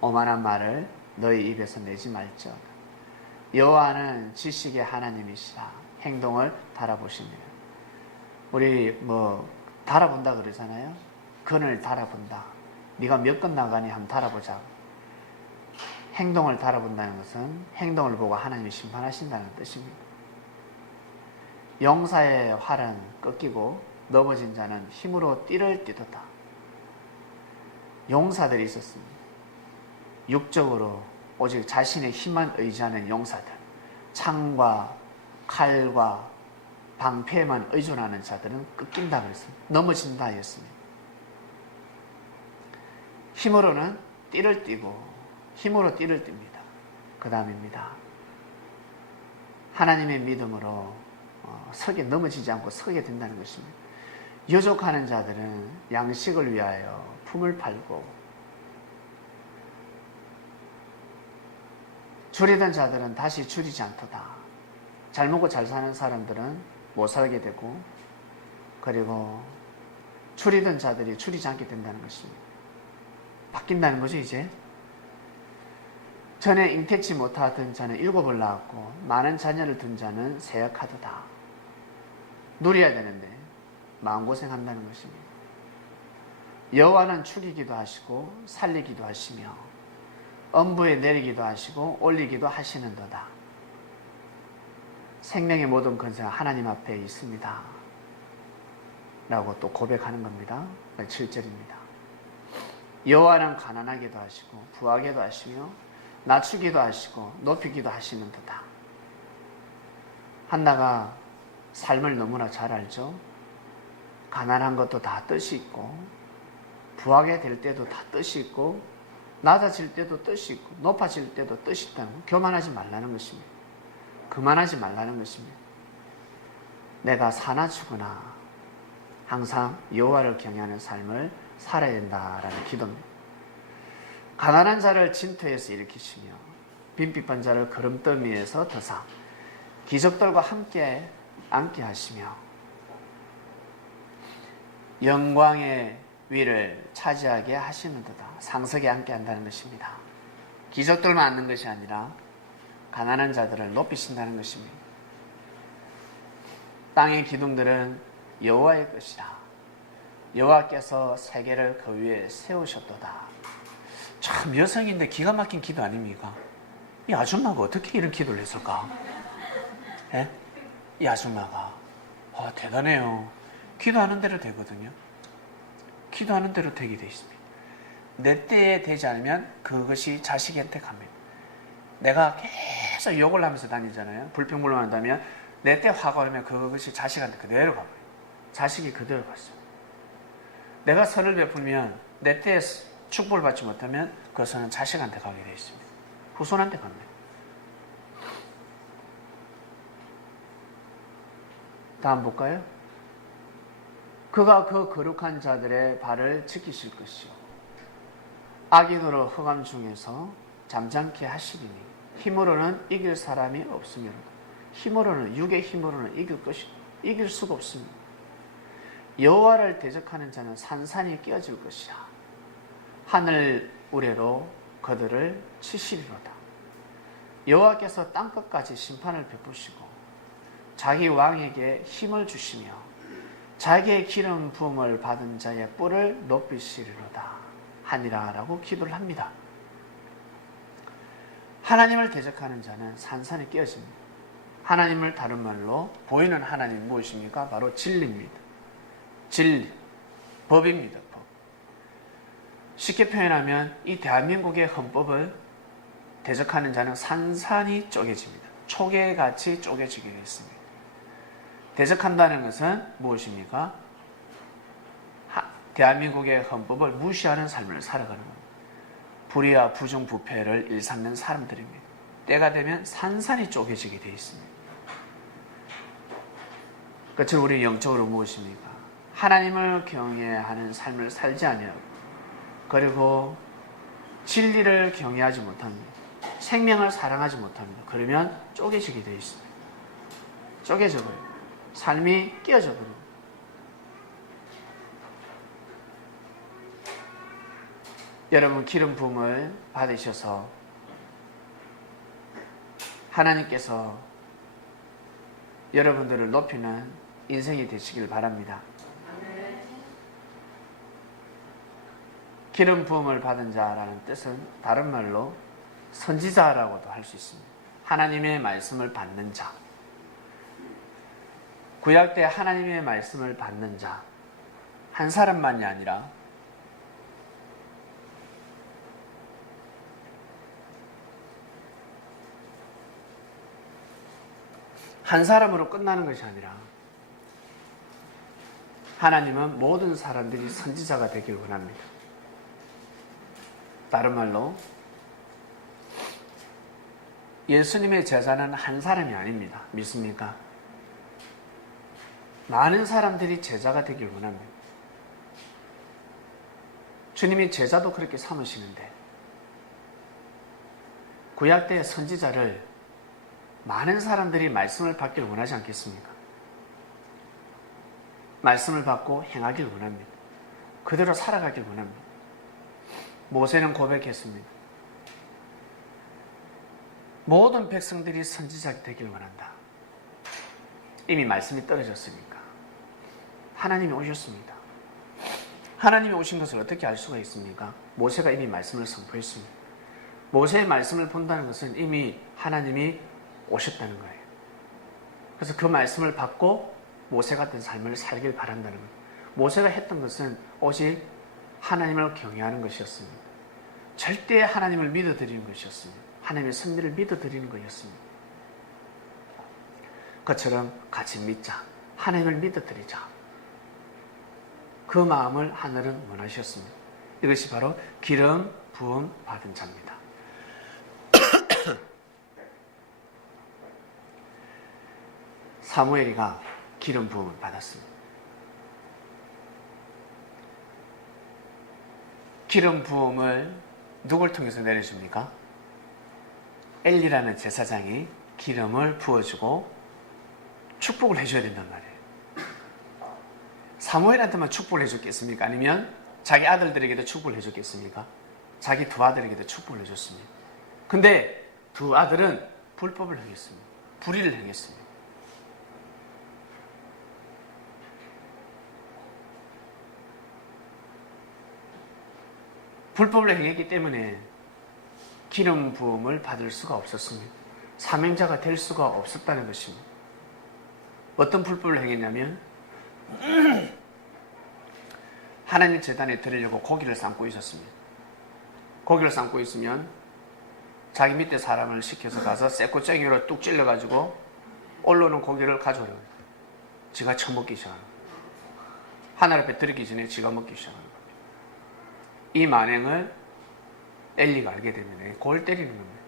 오만한 말을 너희 입에서 내지 말지어다. 여호와는 지식의 하나님이시라. 행동을 달아보십니다. 우리 달아본다 그러잖아요. 근을 달아본다. 네가 몇 건 나가니 한번 달아보자. 행동을 달아본다는 것은 행동을 보고 하나님이 심판하신다는 뜻입니다. 용사의 활은 꺾이고 넘어진 자는 힘으로 띠를 띠도다. 용사들이 있었습니다. 육적으로 오직 자신의 힘만 의지하는 용사들, 창과 칼과 방패에만 의존하는 자들은 꺾인다 그랬습니다. 넘어진다 했습니다. 힘으로는 띠를 띠고 힘으로 띠를 띱니다. 그 다음입니다. 하나님의 믿음으로 서게 넘어지지 않고 서게 된다는 것입니다. 유족하는 자들은 양식을 위하여 품을 팔고 줄이던 자들은 다시 줄이지 않도다. 잘 먹고 잘 사는 사람들은 못 살게 되고 그리고 줄이던 자들이 줄이지 않게 된다는 것입니다. 바뀐다는 거죠. 이제 전에 잉태치 못하던 자는 7을 낳았고 많은 자녀를 둔 자는 세역하도다. 누려야 되는데 마음고생한다는 것입니다. 여호와는 죽이기도 하시고 살리기도 하시며 엄부에 내리기도 하시고 올리기도 하시는도다. 생명의 모든 권세가 하나님 앞에 있습니다. 라고 또 고백하는 겁니다. 7절입니다. 여호와는 가난하게도 하시고 부하게도 하시며 낮추기도 하시고 높이기도 하시는 도다. 한나가 삶을 너무나 잘 알죠. 가난한 것도 다 뜻이 있고 부하게 될 때도 다 뜻이 있고 낮아질 때도 뜻이 있고 높아질 때도 뜻이 있다는 거. 교만하지 말라는 것입니다. 그만하지 말라는 것입니다. 내가 사나 죽으나 항상 여호와를 경외하는 삶을 살아야 된다라는 기도입니다. 가난한 자를 진토에서 일으키시며 빈핍한 자를 거름더미에서 드사 기적들과 함께 앉게 하시며 영광의 위를 차지하게 하시는도다. 상석에 앉게 한다는 것입니다. 기적들만 앉는 것이 아니라 가난한 자들을 높이신다는 것입니다. 땅의 기둥들은 여호와의 것이라. 여호와께서 세계를 그 위에 세우셨도다. 참 여성인데 기가 막힌 기도 아닙니까? 이 아줌마가 어떻게 이런 기도를 했을까? 예? 이 아줌마가 대단해요. 기도하는 대로 되거든요. 기도하는 대로 되게 돼 있습니다. 내 때에 되지 않으면 그것이 자식한테 갑니다. 내가 계속 욕을 하면서 다니잖아요. 불평불만한다면 내 때 화가 오면 그것이 자식한테 그대로 가버려요. 자식이 그대로 갔어요. 내가 선을 베풀면 내 때에 축복을 받지 못하면 그 선은 자식한테 가게 되어 있습니다. 후손한테 갑니다. 다음 볼까요? 그가 그 거룩한 자들의 발을 지키실 것이요 악인으로 흑암 중에서 잠잠케 하시리니 힘으로는 이길 사람이 없으므로다. 힘으로는 육의 힘으로는 이길 수가 없습니다. 여호와를 대적하는 자는 산산이 깨어질 것이라. 하늘 우레로 그들을 치시리로다. 여호와께서 땅끝까지 심판을 베푸시고 자기 왕에게 힘을 주시며 자기의 기름 부음을 받은 자의 뿔을 높이시리로다 하니라라고 기도를 합니다. 하나님을 대적하는 자는 산산이 깨어집니다. 하나님을 다른 말로 보이는 하나님이 무엇입니까? 바로 진리입니다. 진리, 법입니다. 법. 쉽게 표현하면 이 대한민국의 헌법을 대적하는 자는 산산이 쪼개집니다. 초계같이 쪼개지게 됐습니다. 대적한다는 것은 무엇입니까? 대한민국의 헌법을 무시하는 삶을 살아가는 겁니다. 불의와 부정부패를 일삼는 사람들입니다. 때가 되면 산산이 쪼개지게 되어 있습니다. 그처럼 우리 영적으로 무엇입니까? 하나님을 경외하는 삶을 살지 아니하고 그리고 진리를 경외하지 못합니다. 생명을 사랑하지 못합니다. 그러면 쪼개지게 되어 있습니다. 쪼개져 버려요. 삶이 깨어져 버립니다. 여러분 기름 부음을 받으셔서 하나님께서 여러분들을 높이는 인생이 되시길 바랍니다. 기름 부음을 받은 자라는 뜻은 다른 말로 선지자라고도 할 수 있습니다. 하나님의 말씀을 받는 자. 구약 때 하나님의 말씀을 받는 자. 한 사람만이 아니라 한 사람으로 끝나는 것이 아니라 하나님은 모든 사람들이 선지자가 되길 원합니다. 다른 말로 예수님의 제자는 한 사람이 아닙니다. 믿습니까? 많은 사람들이 제자가 되길 원합니다. 주님이 제자도 그렇게 삼으시는데 구약 때 선지자를 많은 사람들이 말씀을 받기를 원하지 않겠습니까? 말씀을 받고 행하길 원합니다. 그대로 살아가길 원합니다. 모세는 고백했습니다. 모든 백성들이 선지자가 되길 원한다. 이미 말씀이 떨어졌으니까. 하나님이 오셨습니다. 하나님이 오신 것을 어떻게 알 수가 있습니까? 모세가 이미 말씀을 선포했습니다. 모세의 말씀을 본다는 것은 이미 하나님이 오셨다는 거예요. 그래서 그 말씀을 받고 모세 같은 삶을 살길 바란다는 거예요. 모세가 했던 것은 오직 하나님을 경외하는 것이었습니다. 절대 하나님을 믿어드리는 것이었습니다. 하나님의 섭리를 믿어드리는 것이었습니다. 그처럼 같이 믿자. 하나님을 믿어드리자. 그 마음을 하늘은 원하셨습니다. 이것이 바로 기름 부음 받은 자입니다. 사무엘이가 기름 부음을 받았습니다. 기름 부음을 누굴 통해서 내려줍니까? 엘리라는 제사장이 기름을 부어주고 축복을 해줘야 된단 말이에요. 사무엘한테만 축복을 해줬겠습니까? 아니면 자기 아들들에게도 축복을 해줬겠습니까? 자기 두 아들에게도 축복을 해줬습니다. 근데 두 아들은 불법을 행했습니다. 불의를 행했습니다. 불법을 행했기 때문에 기름 부음을 받을 수가 없었습니다. 사명자가 될 수가 없었다는 것입니다. 어떤 불법을 행했냐면 하나님 제단에 드리려고 고기를 삶고 있었습니다. 고기를 삶고 있으면 자기 밑에 사람을 시켜서 가서 쇠꼬챙이로 뚝 찔러가지고 올라오는 고기를 가져오려고 해요. 지가 처먹기 시작하는 거예요. 하늘 앞에 들기 전에 지가 먹기 시작하는 거예요. 이 만행을 엘리가 알게 되면 골 때리는 겁니다.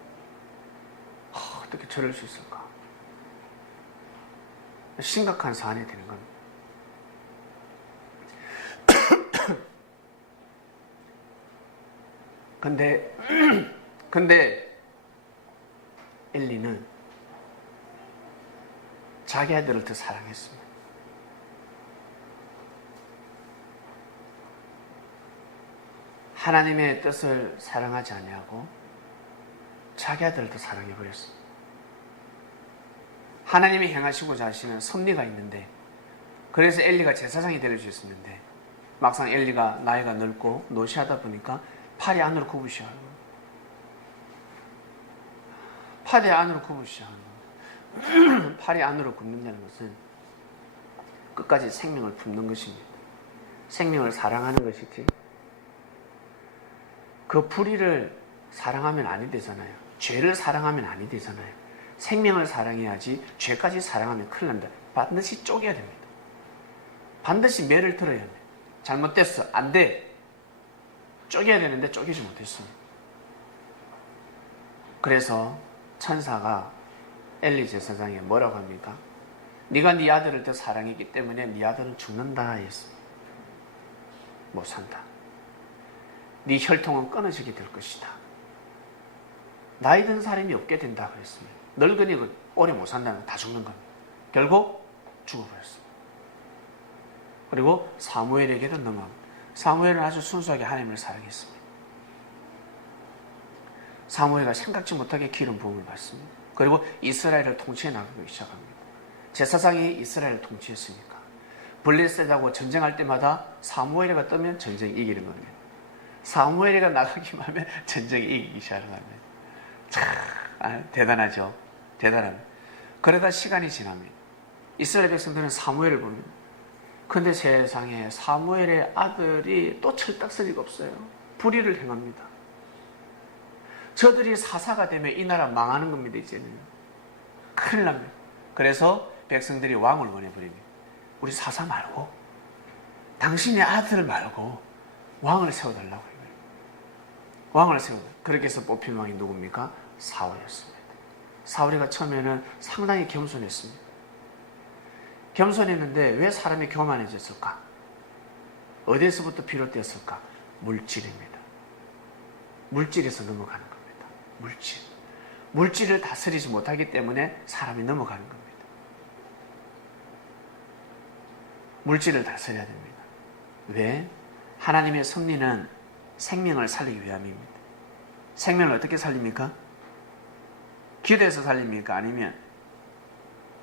어떻게 저럴 수 있을까? 심각한 사안이 되는 겁니다. 근데 엘리는 자기 아들을 더 사랑했습니다. 하나님의 뜻을 사랑하지 아니하고 자기 아들을 더 사랑해버렸습니다. 하나님이 행하시고자 하시는 섭리가 있는데, 그래서 엘리가 제사장이 되어주셨는데 막상 엘리가 나이가 늙고 노시하다 보니까 팔이 안으로 굽으시하는 거예요. 팔이 안으로 굽으시하는 거예요. 팔이 안으로 굽는다는 것은 끝까지 생명을 품는 것입니다. 생명을 사랑하는 것이지, 그 불의를 사랑하면 아니 되잖아요. 죄를 사랑하면 아니 되잖아요. 생명을 사랑해야지 죄까지 사랑하면 큰일 납니다. 반드시 쪼개야 됩니다. 반드시 매를 들어야 돼요. 잘못됐어. 안 돼. 쪼개야 되는데 쪼개지 못했습니다. 그래서 천사가 엘리 제사장에 뭐라고 합니까? 네가 네 아들을 더 사랑했기 때문에 네 아들은 죽는다 했습니다. 못 산다. 네 혈통은 끊어지게 될 것이다. 나이 든 사람이 없게 된다 그랬습니다. 늙은이 오래 못 산다면 다 죽는 겁니다. 결국 죽어버렸습니다. 그리고 사무엘에게도 넘어갑니다. 사무엘은 아주 순수하게 하나님을 사랑했습니다. 사무엘가 생각지 못하게 기름 부음을 받습니다. 그리고 이스라엘을 통치해 나가기 시작합니다. 제사장이 이스라엘을 통치했으니까 블레셋하고 전쟁할 때마다 사무엘이가 뜨면 전쟁이 이기는 겁니다. 사무엘이가 나가기만 하면 전쟁이 이기기 시작하는 겁니다. 참 대단하죠. 대단합니다. 그러다 시간이 지납니다. 이스라엘 백성들은 사무엘을 봅니다. 근데 세상에 사무엘의 아들이 또 철딱서리가 없어요. 불의를 행합니다. 저들이 사사가 되면 이 나라 망하는 겁니다. 이제는 큰일 납니다. 그래서 백성들이 왕을 원해버립니다. 우리 사사 말고 당신의 아들 말고 왕을 세워달라고 해요. 왕을 세워달라고. 그렇게 해서 뽑힌 왕이 누굽니까? 사울이었습니다. 사울이가 처음에는 상당히 겸손했습니다. 겸손했는데 왜 사람이 교만해졌을까? 어디에서부터 비롯되었을까? 물질입니다. 물질에서 넘어가는 겁니다. 물질. 물질을 다스리지 못하기 때문에 사람이 넘어가는 겁니다. 물질을 다스려야 됩니다. 왜? 하나님의 섭리는 생명을 살리기 위함입니다. 생명을 어떻게 살립니까? 기도해서 살립니까? 아니면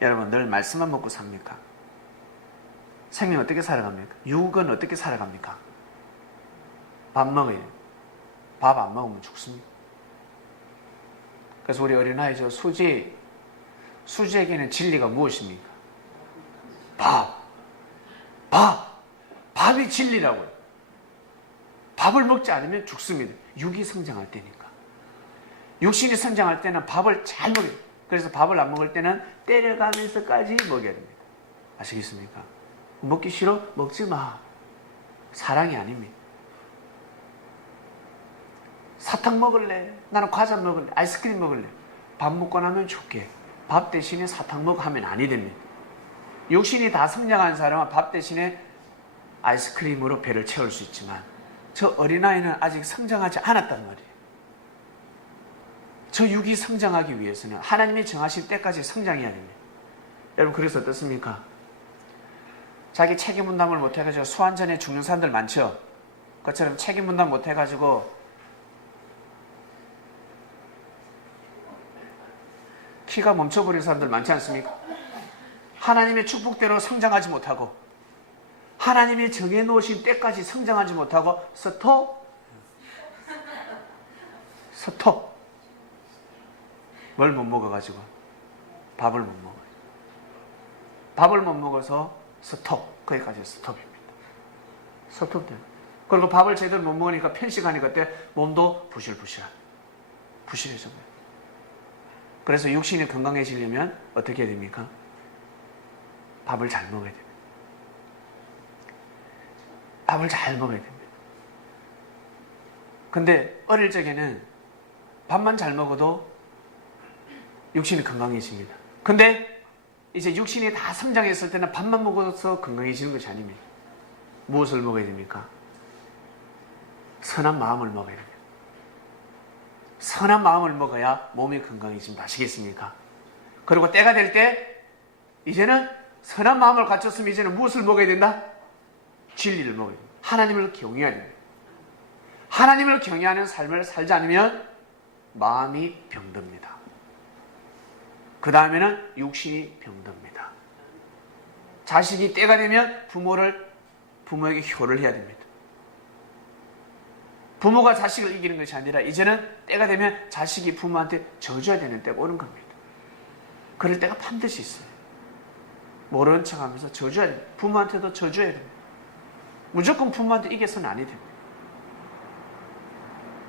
여러분 늘 말씀만 먹고 삽니까? 생명 어떻게 살아갑니까? 육은 어떻게 살아갑니까? 밥 먹어야 돼요. 밥 안 먹으면 죽습니다. 그래서 우리 어린아이 수지에게는 진리가 무엇입니까? 밥이 진리라고요. 밥을 먹지 않으면 죽습니다. 육이 성장할 때니까. 육신이 성장할 때는 밥을 잘 먹어야 돼요. 그래서 밥을 안 먹을 때는 때려가면서까지 먹여야 됩니다. 아시겠습니까? 먹기 싫어? 먹지 마. 사랑이 아닙니다. 사탕 먹을래? 나는 과자 먹을래? 아이스크림 먹을래? 밥 먹고 나면 줄게. 밥 대신에 사탕 먹어 하면 아니 됩니다. 육신이 다 성장한 사람은 밥 대신에 아이스크림으로 배를 채울 수 있지만 저 어린아이는 아직 성장하지 않았단 말이에요. 저 육이 성장하기 위해서는 하나님이 정하신 때까지 성장해야 됩니다. 여러분 그래서 어떻습니까? 자기 책임 분담을 못해가지고 수환전에 죽는 사람들 많죠? 그것처럼 책임 분담 못해가지고 키가 멈춰버린 사람들 많지 않습니까? 하나님의 축복대로 성장하지 못하고 하나님이 정해놓으신 때까지 성장하지 못하고 서터 뭘 못 먹어가지고 밥을 못 먹어요. 밥을 못 먹어서 스톱. 거기까지 스톱입니다. 스톱돼요. 그리고 밥을 제대로 못 먹으니까 편식하니 그때 몸도 부실부실해져요. 그래서 육신이 건강해지려면 어떻게 해야 됩니까? 밥을 잘 먹어야 됩니다. 밥을 잘 먹어야 됩니다. 근데 어릴 적에는 밥만 잘 먹어도 육신이 건강해집니다. 근데 이제 육신이 다 성장했을 때는 밥만 먹어서 건강해지는 것이 아닙니다. 무엇을 먹어야 됩니까? 선한 마음을 먹어야 됩니다. 선한 마음을 먹어야 몸이 건강해집니다. 아시겠습니까? 그리고 때가 될 때 이제는 선한 마음을 갖췄으면 이제는 무엇을 먹어야 된다? 진리를 먹어야 됩니다. 하나님을 경외해야 됩니다. 하나님을 경외하는 삶을 살지 않으면 마음이 병듭니다. 그 다음에는 육신이 병듭니다. 자식이 때가 되면 부모에게 효를 해야 됩니다. 부모가 자식을 이기는 것이 아니라 이제는 때가 되면 자식이 부모한테 져줘야 되는 때가 오는 겁니다. 그럴 때가 반드시 있어요. 모르는 척하면서 져줘야 됩니다. 부모한테도 져줘야 됩니다. 무조건 부모한테 이겨서는 아니 됩니다.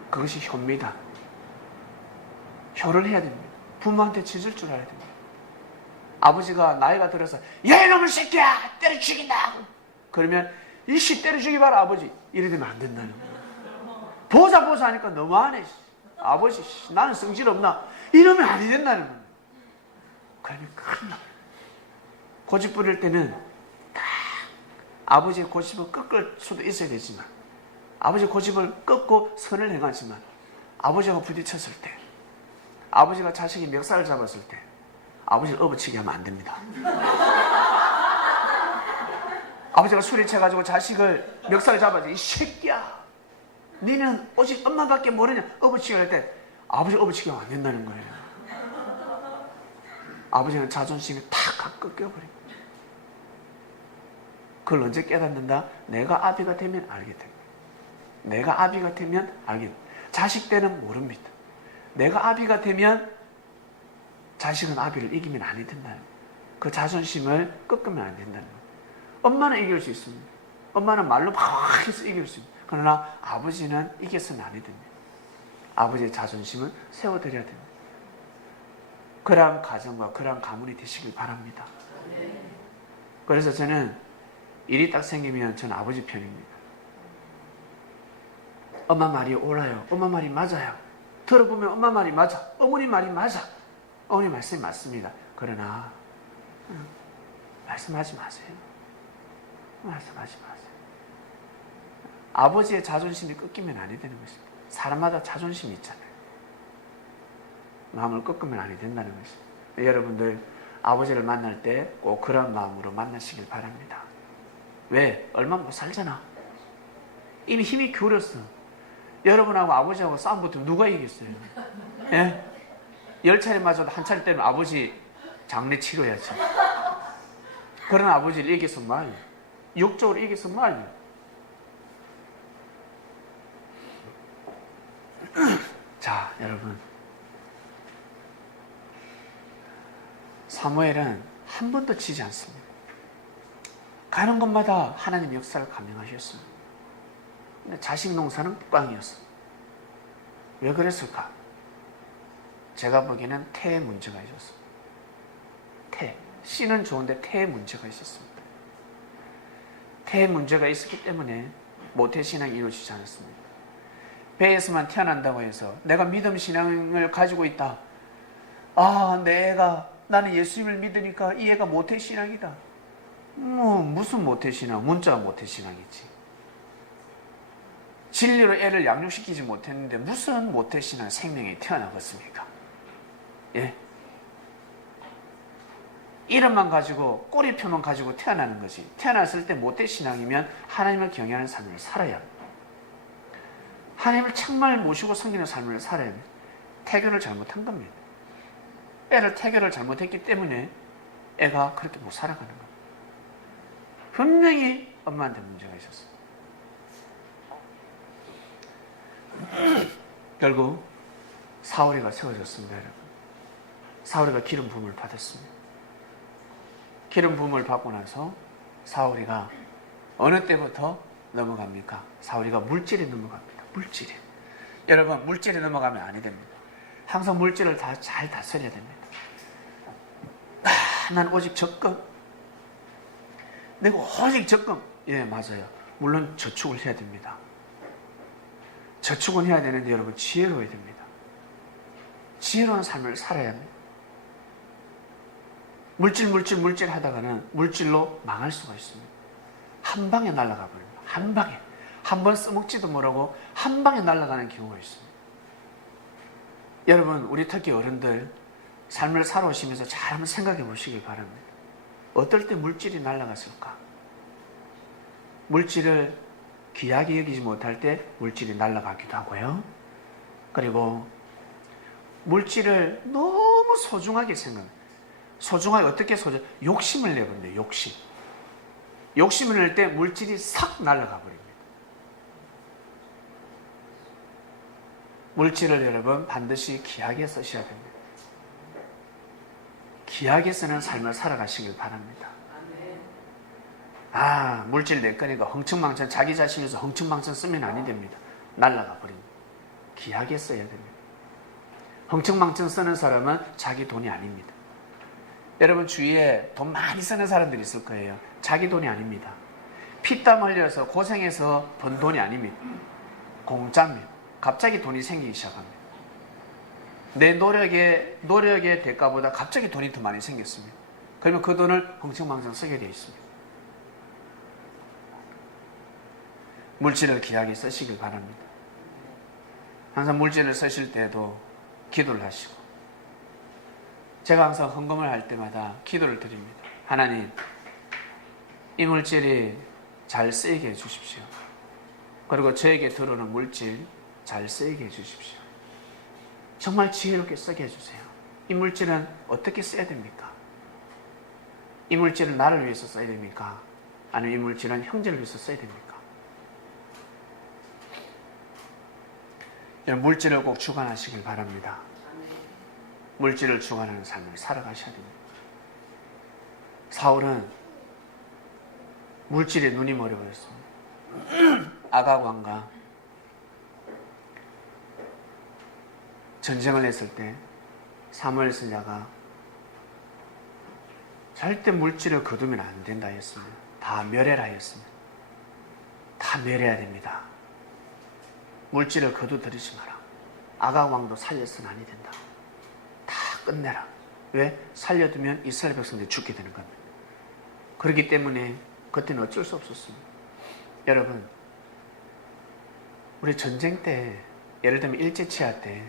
그것이 효입니다. 효를 해야 됩니다. 부모한테 짖을 줄 알아야 됩니다. 아버지가 나이가 들어서 야 이놈의 새끼야 때려 죽인다 그러면 이씨 때려 죽이봐라 아버지 이래 되면 안 된다는 거예요. 보자 하니까 너무하네. 아버지 나는 성질 없나 이러면 아니 된다는 거예요. 그러면 큰일 나요. 고집 부릴 때는 딱 아버지의 고집을 꺾을 수도 있어야 되지만 아버지 고집을 꺾고 선을 행하지만 아버지하고 부딪혔을 때 아버지가 자식이 멱살을 잡았을 때 아버지를 업어치게 하면 안 됩니다. 아버지가 술에 취해가지고 자식을 멱살을 잡아서 이 새끼야 니는 오직 엄마밖에 모르냐 업어치게 할 때 아버지 업어치게 하면 안 된다는 거예요. 아버지는 자존심이 탁 꺾여버립니다. 그걸 언제 깨닫는다? 내가 아비가 되면 알게 됩니다. 내가 아비가 되면 알게 됩니다. 자식 때는 모릅니다. 내가 아비가 되면 자식은 아비를 이기면 안 된다는 거예요. 그 자존심을 꺾으면 안 된다는 거예요. 엄마는 이길 수 있습니다. 엄마는 말로 막 해서 이길 수 있습니다. 그러나 아버지는 이겨서는 안 됩니다. 아버지의 자존심을 세워드려야 됩니다. 그러한 가정과 그러한 가문이 되시길 바랍니다. 그래서 저는 일이 딱 생기면 저는 아버지 편입니다. 엄마 말이 옳아요. 엄마 말이 맞아요. 들어보면 엄마 말이 맞아. 어머니 말이 맞아. 어머니 말씀이 맞습니다. 그러나 말씀하지 마세요. 말씀하지 마세요. 아버지의 자존심이 꺾이면 안 되는 것입니다. 사람마다 자존심이 있잖아요. 마음을 꺾으면 안 된다는 것입니다. 여러분들 아버지를 만날 때 꼭 그런 마음으로 만나시길 바랍니다. 왜? 얼마 못 살잖아. 이미 힘이 기울었어. 여러분하고 아버지하고 싸움 붙으면 누가 이기겠어요? 예? 10차례 맞아도 한 차례 때면 아버지 장례 치러야지. 그런 아버지를 이겨서 말. 육적으로 이겨서 말. 자, 여러분. 사무엘은 한 번도 지지 않습니다. 가는 곳마다 하나님 역사를 감행하셨습니다. 근데 자식 농사는 꽝이었어. 왜 그랬을까? 제가 보기에는 태에 문제가 있었어. 태. 씨는 좋은데 태에 문제가 있었습니다. 태에 문제가 있었기 때문에 모태신앙이 이루어지지 않았습니다. 배에서만 태어난다고 해서 내가 믿음 신앙을 가지고 있다. 아, 내 애가, 나는 예수님을 믿으니까 이 애가 모태신앙이다. 무슨 모태신앙? 문자가 모태신앙이지. 진리로 애를 양육시키지 못했는데 무슨 모태신앙 생명이 태어나겠습니까? 예. 이름만 가지고 꼬리표만 가지고 태어나는 거지. 태어났을 때 모태신앙이면 하나님을 경외하는 삶을 살아야 합니다. 하나님을 정말 모시고 섬기는 삶을 살아야 합니다. 태교를 잘못한 겁니다. 애를 태교를 잘못했기 때문에 애가 그렇게 못 살아가는 겁니다. 분명히 엄마한테 문제가 있었어요. 결국 사울이가 세워졌습니다. 여러분. 사울이가 기름 부음을 받았습니다. 기름 부음을 받고 나서 사울이가 어느 때부터 넘어갑니까? 사울이가 물질에 넘어갑니다. 물질에. 여러분, 물질에 넘어가면 아니 됩니다. 항상 물질을 다 잘 다스려야 됩니다. 난 오직 적금. 내가 오직 적금. 예, 맞아요. 물론 저축을 해야 됩니다. 저축은 해야 되는데 여러분, 지혜로워야 됩니다. 지혜로운 삶을 살아야 합니다. 물질 하다가는 물질로 망할 수가 있습니다. 한 방에 날아가 버립니다. 한 방에. 한 번 써먹지도 못하고 한 방에 날아가는 경우가 있습니다. 여러분, 우리 특히 어른들 삶을 살아오시면서 잘 한번 생각해 보시기 바랍니다. 어떨 때 물질이 날아갔을까? 물질을 귀하게 여기지 못할 때 물질이 날아가기도 하고요. 그리고 물질을 너무 소중하게 생각합니다. 소중하게 어떻게 욕심을 내버려요. 욕심을 낼 때 물질이 싹 날아가 버립니다. 물질을 여러분 반드시 귀하게 쓰셔야 됩니다. 귀하게 쓰는 삶을 살아가시길 바랍니다. 물질 내 거니까 흥청망청 자기 자신에서 흥청망청 쓰면 아니 됩니다. 날아가 버립니다. 귀하게 써야 됩니다. 흥청망청 쓰는 사람은 자기 돈이 아닙니다. 여러분 주위에 돈 많이 쓰는 사람들이 있을 거예요. 자기 돈이 아닙니다. 피땀 흘려서 고생해서 번 돈이 아닙니다. 공짜입니다. 갑자기 돈이 생기기 시작합니다. 내 노력의 대가보다 갑자기 돈이 더 많이 생겼습니다. 그러면 그 돈을 흥청망청 쓰게 되어 있습니다. 물질을 귀하게 쓰시길 바랍니다. 항상 물질을 쓰실 때도 기도를 하시고, 제가 항상 헌금을 할 때마다 기도를 드립니다. 하나님, 이 물질이 잘 쓰이게 해주십시오. 그리고 저에게 들어오는 물질 잘 쓰이게 해주십시오. 정말 지혜롭게 쓰게 해주세요. 이 물질은 어떻게 써야 됩니까? 이 물질은 나를 위해서 써야 됩니까? 아니면 이 물질은 형제를 위해서 써야 됩니까? 이런 물질을 꼭 주관하시길 바랍니다. 물질을 주관하는 삶을 살아가셔야 됩니다. 사울은 물질에 눈이 멀어버렸습니다. 아가왕과 전쟁을 했을 때 사무엘 선지자가 절대 물질을 거두면 안 된다 했습니다. 다 멸해라 했습니다. 다 멸해야 됩니다. 물질을 거두들이지 마라. 아가왕도 살려서는 아니 된다. 다 끝내라. 왜? 살려두면 이스라엘 백성들이 죽게 되는 겁니다. 그렇기 때문에 그때는 어쩔 수 없었습니다. 여러분, 우리 전쟁 때, 예를 들면 일제치하 때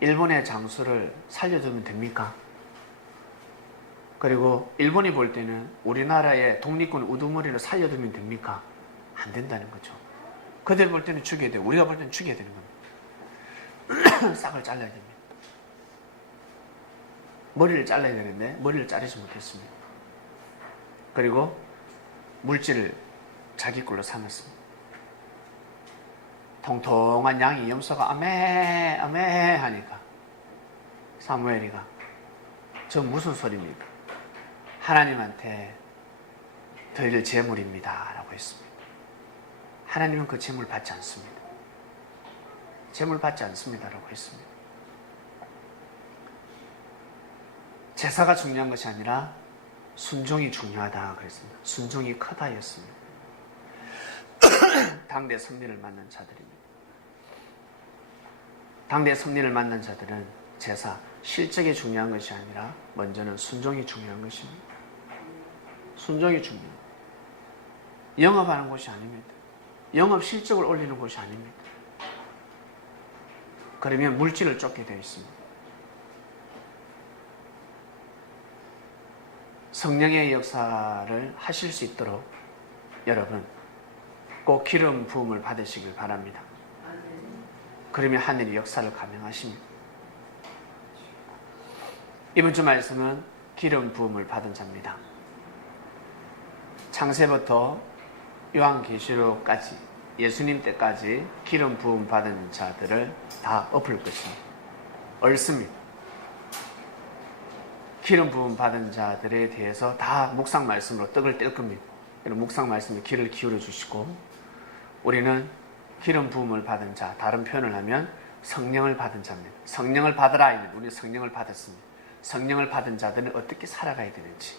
일본의 장수를 살려두면 됩니까? 그리고 일본이 볼 때는 우리나라의 독립군 우두머리를 살려두면 됩니까? 안 된다는 거죠. 그들 볼 때는 죽여야 돼요. 우리가 볼 때는 죽여야 되는 겁니다. 싹을 잘라야 됩니다. 머리를 잘라야 되는데 머리를 자르지 못했습니다. 그리고 물질을 자기 걸로 삼았습니다. 통통한 양이 염소가 아메 아메 하니까 사무엘이가 저 무슨 소리입니까? 하나님한테 드릴 제물입니다 라고 했습니다. 하나님은 그 제물 받지 않습니다. 제물 받지 않습니다라고 했습니다. 제사가 중요한 것이 아니라 순종이 중요하다 그랬습니다. 순종이 크다였습니다. 당대 섭리를 맡는 자들입니다. 당대 섭리를 맡는 자들은 제사, 실적이 중요한 것이 아니라 먼저는 순종이 중요한 것입니다. 순종이 중요합니다. 영업하는 곳이 아닙니다. 영업 실적을 올리는 곳이 아닙니다. 그러면 물질을 쫓게 되어 있습니다. 성령의 역사를 하실 수 있도록 여러분 꼭 기름 부음을 받으시길 바랍니다. 그러면 하늘이 역사를 감행하십니다. 이번 주 말씀은 기름 부음을 받은 자입니다. 창세부터 요한계시록까지 예수님 때까지 기름 부음 받은 자들을 다 엎을 것입니다. 얽습니다. 기름 부음 받은 자들에 대해서 다 묵상 말씀으로 떡을 뗄 겁니다. 묵상 말씀에 귀를 기울여 주시고 우리는 기름 부음을 받은 자, 다른 표현을 하면 성령을 받은 자입니다. 성령을 받으라 하면 우리는 성령을 받았습니다. 성령을 받은 자들은 어떻게 살아가야 되는지,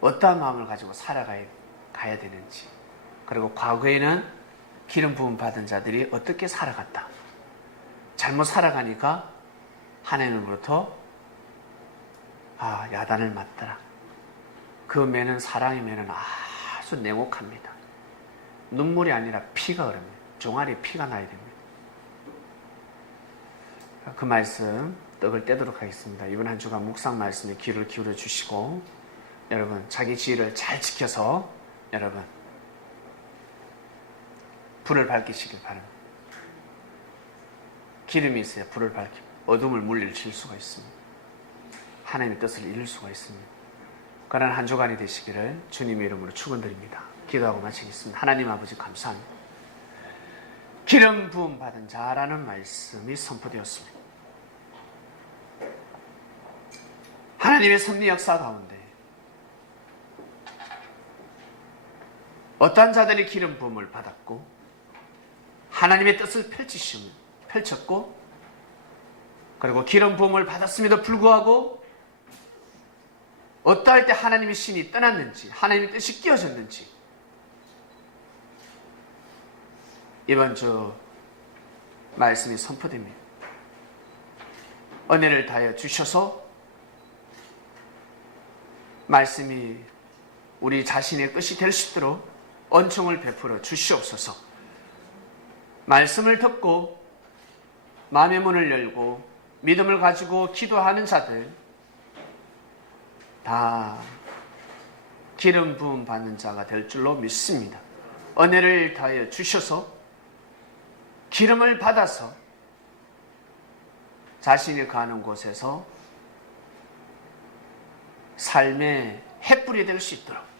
어떠한 마음을 가지고 살아가야 되는지, 그리고 과거에는 기름 부음 받은 자들이 어떻게 살아갔다. 잘못 살아가니까 하나님으로부터 야단을 맞더라. 그 매는, 사랑의 매는 아주 냉혹합니다. 눈물이 아니라 피가 흐릅니다. 종아리에 피가 나야 됩니다. 그 말씀 떡을 떼도록 하겠습니다. 이번 한 주간 묵상 말씀에 귀를 기울여 주시고 여러분 자기 지혜를 잘 지켜서 여러분 불을 밝히시길 바랍니다. 기름이 있어야 불을 밝히고 어둠을 물리칠 수가 있습니다. 하나님의 뜻을 이룰 수가 있습니다. 그런 한 주간이 되시기를 주님의 이름으로 축원드립니다. 기도하고 마치겠습니다. 하나님 아버지 감사합니다. 기름 부음 받은 자라는 말씀이 선포되었습니다. 하나님의 섭리 역사 가운데 어떠한 자들이 기름 부음을 받았고 하나님의 뜻을 펼쳤고 그리고 기름 부음을 받았음에도 불구하고 어떠할 때 하나님의 신이 떠났는지 하나님의 뜻이 끼어졌는지 이번 주 말씀이 선포됩니다. 은혜를 다하여 주셔서 말씀이 우리 자신의 뜻이 될 수 있도록恩宠을 베풀어 주시옵소서. 말씀을 듣고 마음의 문을 열고 믿음을 가지고 기도하는 자들 다 기름 부음 받는 자가 될 줄로 믿습니다. 은혜를 다하여 주셔서 기름을 받아서 자신이 가는 곳에서 삶의 햇불이 될 수 있도록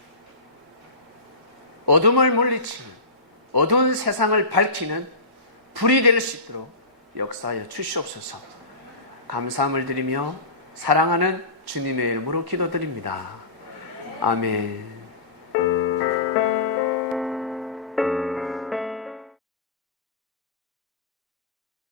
어둠을 물리치는 어두운 세상을 밝히는 불이 될 수 있도록 역사하여 주시옵소서. 감사함을 드리며 사랑하는 주님의 이름으로 기도드립니다. 아멘.